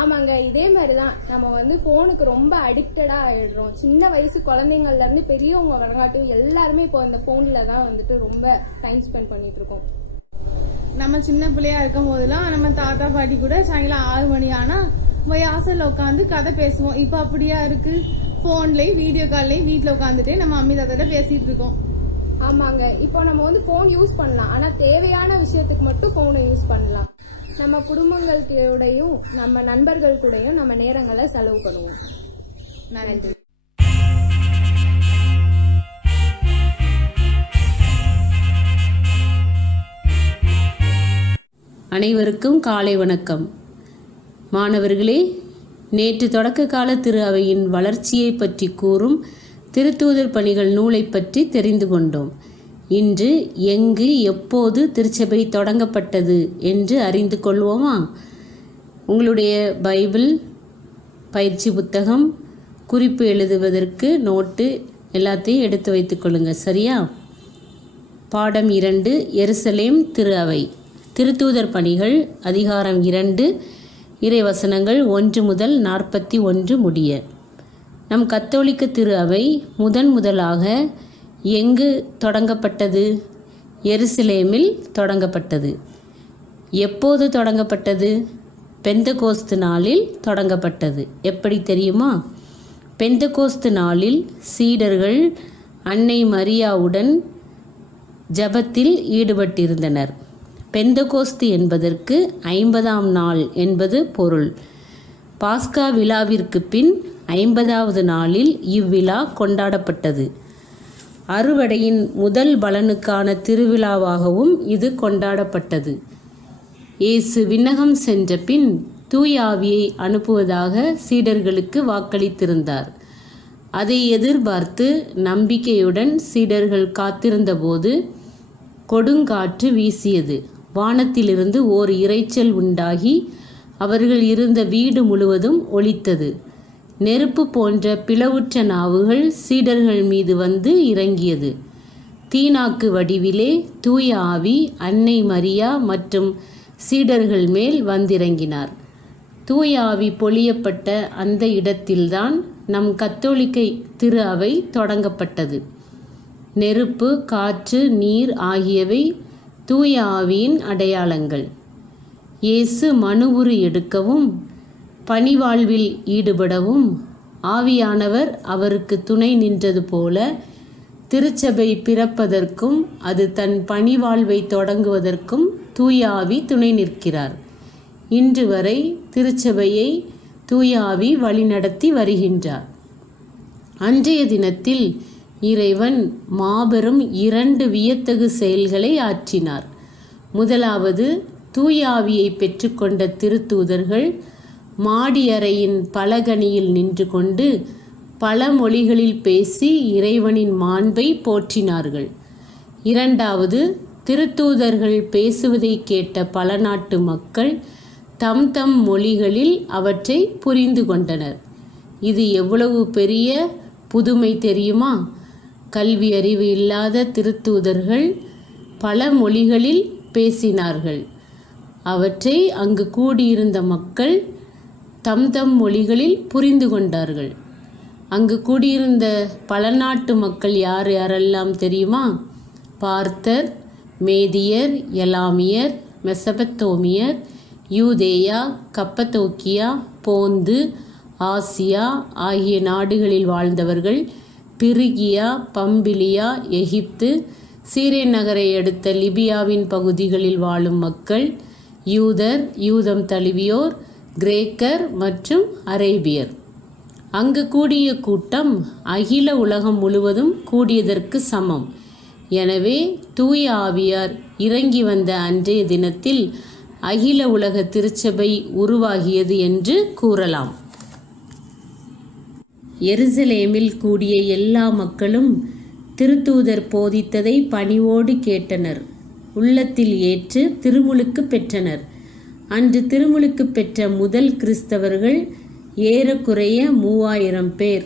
ஆமாங்க, இதே மாதிரிதான் நம்ம வந்து போனுக்கு ரொம்ப அடிக்டடா ஆயிடுறோம். சின்ன வயசு குழந்தைங்கள்ல இருந்து பெரியவங்க வரங்காட்டும் எல்லாருமே இப்போ இந்த போன்ல தான் வந்துட்டு ரொம்ப டைம் ஸ்பெண்ட் பண்ணிட்டு இருக்கோம். நம்ம சின்ன பிள்ளையா இருக்கும் போதெல்லாம் நம்ம தாத்தா பாட்டி கூட சாயங்காலம் 6 மணி ஆனா வாசல்ல உட்காந்து கதை பேசுவோம். இப்ப அப்படியா இருக்கு? போன்லயும் வீடியோ கால்லயும் வீட்டுல உட்காந்துட்டே நம்ம அம்மி தாத்தாட்ட பேசிட்டு இருக்கோம். ஆமாங்க, இப்போ நம்ம வந்து போன் யூஸ் பண்ணலாம், ஆனா தேவையான விஷயத்துக்கு மட்டும் போனை யூஸ் பண்ணலாம். நம்ம குடும்பங்கள் கூடயும் நம்ம நண்பர்கள் கூடயும் நம்ம நேரங்களை செலவு பண்ணுவோம். நன்றி. அனைவருக்கும் காலை வணக்கம். மாணவர்களே, நேற்று தொடக்க கால திரு அவையின் வளர்ச்சியை பற்றி கூறும் திருத்தூதர் பணிகள் நூலை பற்றி தெரிந்து கொண்டோம். இன்று எங்கு எப்போது திருச்சபை தொடங்கப்பட்டது என்று அறிந்து கொள்வோமா? உங்களுடைய பைபிள், பயிற்சி புத்தகம், குறிப்பு எழுதுவதற்கு நோட்டு எல்லாத்தையும் எடுத்து வைத்துக்கொள்ளுங்க. சரியா? பாடம் 2, எருசலேம் திரு அவை. திருத்தூதர் பணிகள் அதிகாரம் 2, இறைவசனங்கள் 1 முதல் 41 முடிய. நம் கத்தோலிக்க திரு அவை முதலாக எங்கு தொடங்கப்பட்டது? எருசலேமில் தொடங்கப்பட்டது. எப்போது தொடங்கப்பட்டது? பெந்தகோஸ்து நாளில் தொடங்கப்பட்டது. எப்படி தெரியுமா? பெந்தகோஸ்து நாளில் சீடர்கள் அன்னை மரியாவுடன் ஜபத்தில் ஈடுபட்டிருந்தனர். பெந்தகோஸ்து என்பதற்கு 50ஆம் நாள் என்பது பொருள். பாஸ்கா விழாவிற்கு பின் 50வது நாளில் இவ்விழா கொண்டாடப்பட்டது. அறுவடையின் முதல் பலனுக்கான திருவிழாவாகவும் இது கொண்டாடப்பட்டது. இயேசு விண்ணகம் சென்ற பின் தூய ஆவியை அனுப்புவதாக சீடர்களுக்கு வாக்களித்திருந்தார். அதை எதிர்பார்த்து நம்பிக்கையுடன் சீடர்கள் காத்திருந்தபோது கொடுங்காற்று வீசியது. வானத்திலிருந்து ஓர் இரைச்சல் உண்டாகி அவர்கள் இருந்த வீடு முழுவதும் ஒலித்தது. நெருப்பு போன்ற பிளவுற்ற நாவுகள் சீடர்கள் மீது வந்து இறங்கியது. தீனாக்கு வடிவிலே தூய ஆவி அன்னை மரியா மற்றும் சீடர்கள் மேல் வந்திறங்கினார். தூய ஆவி பொழியப்பட்ட அந்த இடத்தில்தான் நம் கத்தோலிக்க திரு அவை தொடங்கப்பட்டது. நெருப்பு, காற்று, நீர் ஆகியவை தூய ஆவியின் அடையாளங்கள். இயேசு மனுவுரு எடுக்கவும் பணிவாழ்வில் ஈடுபடவும் ஆவியானவர் அவருக்கு துணை நின்றது போல திருச்சபை பிறப்பதற்கும் அது தன் பணிவாழ்வை தொடங்குவதற்கும் தூய ஆவி துணை நிற்கிறார். இன்று வரை திருச்சபையை தூய ஆவி வழிநடத்தி வருகின்றார். அன்றைய தினத்தில் இறைவன் மாபெரும் 2 வியத்தகு செயல்களை ஆற்றினார். முதலாவது, தூய ஆவியை பெற்றுக்கொண்ட திருத்தூதர்கள் மாடியறையின் பலகணியில் நின்று கொண்டு பல மொழிகளில் பேசி இறைவனின் மாண்பை போற்றினார்கள். இரண்டாவது, திருத்தூதர்கள் பேசுவதை கேட்ட பல நாட்டு மக்கள் தம் தம் மொழிகளில் அவற்றை புரிந்து கொண்டனர். இது எவ்வளவு பெரிய புதுமை தெரியுமா? கல்வி அறிவு இல்லாத திருத்தூதர்கள் பல மொழிகளில் பேசினார்கள். அவற்றை அங்கு கூடியிருந்த மக்கள் தம் தம் மொழிகளில் புரிந்து கொண்டார்கள். அங்கு கூடியிருந்த பல நாட்டு மக்கள் யார் யாரெல்லாம் தெரியுமா? பார்த்தர், மேதியர், எலாமியர், மெசபத்தோமியர், யூதேயா, கப்பத்தோக்கியா, போந்து, ஆசியா ஆகிய நாடுகளில் வாழ்ந்தவர்கள், பிரிகியா, பம்பிலியா, எகிப்து, சீரேன் நகரை அடுத்த லிபியாவின் பகுதிகளில் வாழும் மக்கள், யூதர், யூதம் தழுவியோர், கிரேக்கர் மற்றும் அரேபியர். அங்கு கூடிய கூட்டம் அகில உலகம் முழுவதும் கூடியதற்கு சமம். எனவே தூய ஆவியார் இறங்கி வந்த அன்றைய தினத்தில் அகில உலக திருச்சபை உருவாகியது என்று கூறலாம். எருசலேமில் கூடிய எல்லா மக்களும் திருத்தூதர் போதித்ததை பணிவோடு கேட்டனர். உள்ளத்தில் ஏற்று திருமுழுக்கு பெற்றனர். அன்று திருமுழுக்கு பெற்ற முதல் கிறிஸ்தவர்கள் ஏறக்குறைய 3000 பேர்.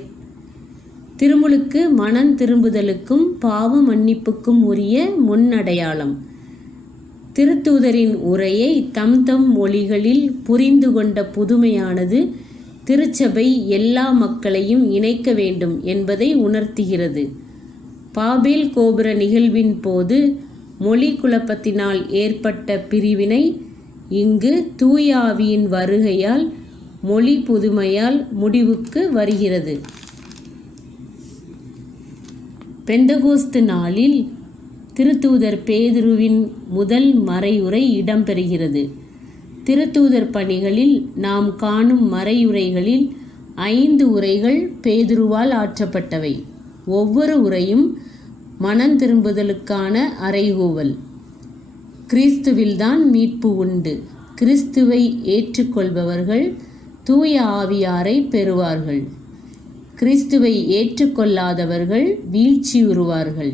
திருமுழுக்கு மனம் திரும்புதலுக்கும் பாவ மன்னிப்புக்கும் உரிய முன்னடையாளம். திருத்தூதரின் உரையை தம் தம் மொழிகளில் புரிந்து கொண்ட புதுமையானது திருச்சபை எல்லா மக்களையும் இணைக்க வேண்டும் என்பதை உணர்த்துகிறது. பாபேல் கோபுர நிகழ்வின் போது மொழி குழப்பத்தினால் ஏற்பட்ட பிரிவினை இங்கு தூய ஆவியின் வருகையால் மொழி புதுமையால் முடிவுக்கு வருகிறது. பெந்தகோஸ்து நாளில் திருத்தூதர் பேதுருவின் முதல் மறையுரை இடம்பெறுகிறது. திருத்தூதர் பணிகளில் நாம் காணும் மறையுரைகளில் 5 உரைகள் பேதுருவால் ஆற்றப்பட்டவை. ஒவ்வொரு உரையும் மனம் திரும்புதலுக்கான அறைகூவல். கிறிஸ்துவில்தான் மீட்பு உண்டு. கிறிஸ்துவை ஏற்றுக்கொள்பவர்கள் தூய ஆவியாரை பெறுவார்கள். கிறிஸ்துவை ஏற்றுக்கொள்ளாதவர்கள் வீழ்ச்சியுறுவார்கள்.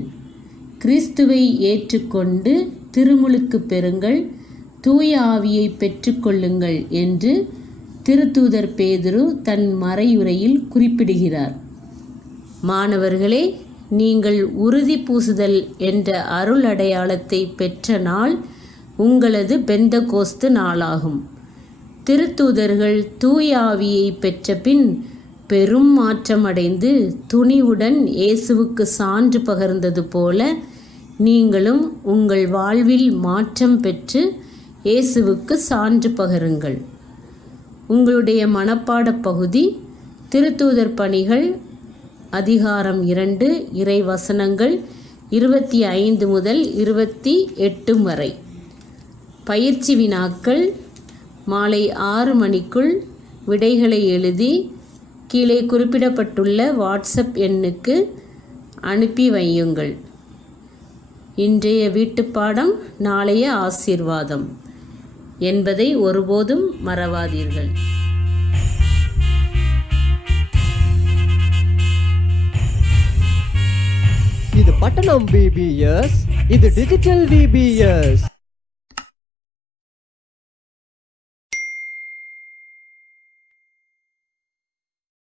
கிறிஸ்துவை ஏற்றுக்கொண்டு திருமுழுக்கு பெறுங்கள், தூய ஆவியை பெற்றுக்கொள்ளுங்கள் என்று திருத்தூதர் பேதுரு தன் மறையுரையில் குறிப்பிடுகிறார். மாணவர்களே, நீங்கள் உறுதி பூசுதல் என்ற அருள் அடையாளத்தை பெற்ற நாள் உங்களது பெந்தகோஸ்து நாளாகும். திருத்தூதர்கள் தூய ஆவியை பெற்ற பின் பெரும் மாற்றமடைந்து துணிவுடன் இயேசுவுக்கு சான்று பகர்ந்தது போல நீங்களும் உங்கள் வாழ்வில் மாற்றம் பெற்று இயேசுவுக்கு சான்று பகருங்கள். உங்களுடைய மனப்பாட பகுதி திருத்தூதர் பணிகள் அதிகாரம் 2 இறை வசனங்கள் 25 முதல் 28 வரை. பயிற்சி வினாக்கள் மாலை 6 மணிக்குள் விடைகளை எழுதி கீழே குறிப்பிடப்பட்டுள்ள வாட்ஸ்அப் எண்ணுக்கு அனுப்பி வையுங்கள். இன்றைய வீட்டுப்பாடம் நாளைய ஆசீர்வாதம் என்பதை ஒருபோதும் மறவாதீர்கள். இது பட்டணம் VBS, இது டிஜிட்டல் VBS.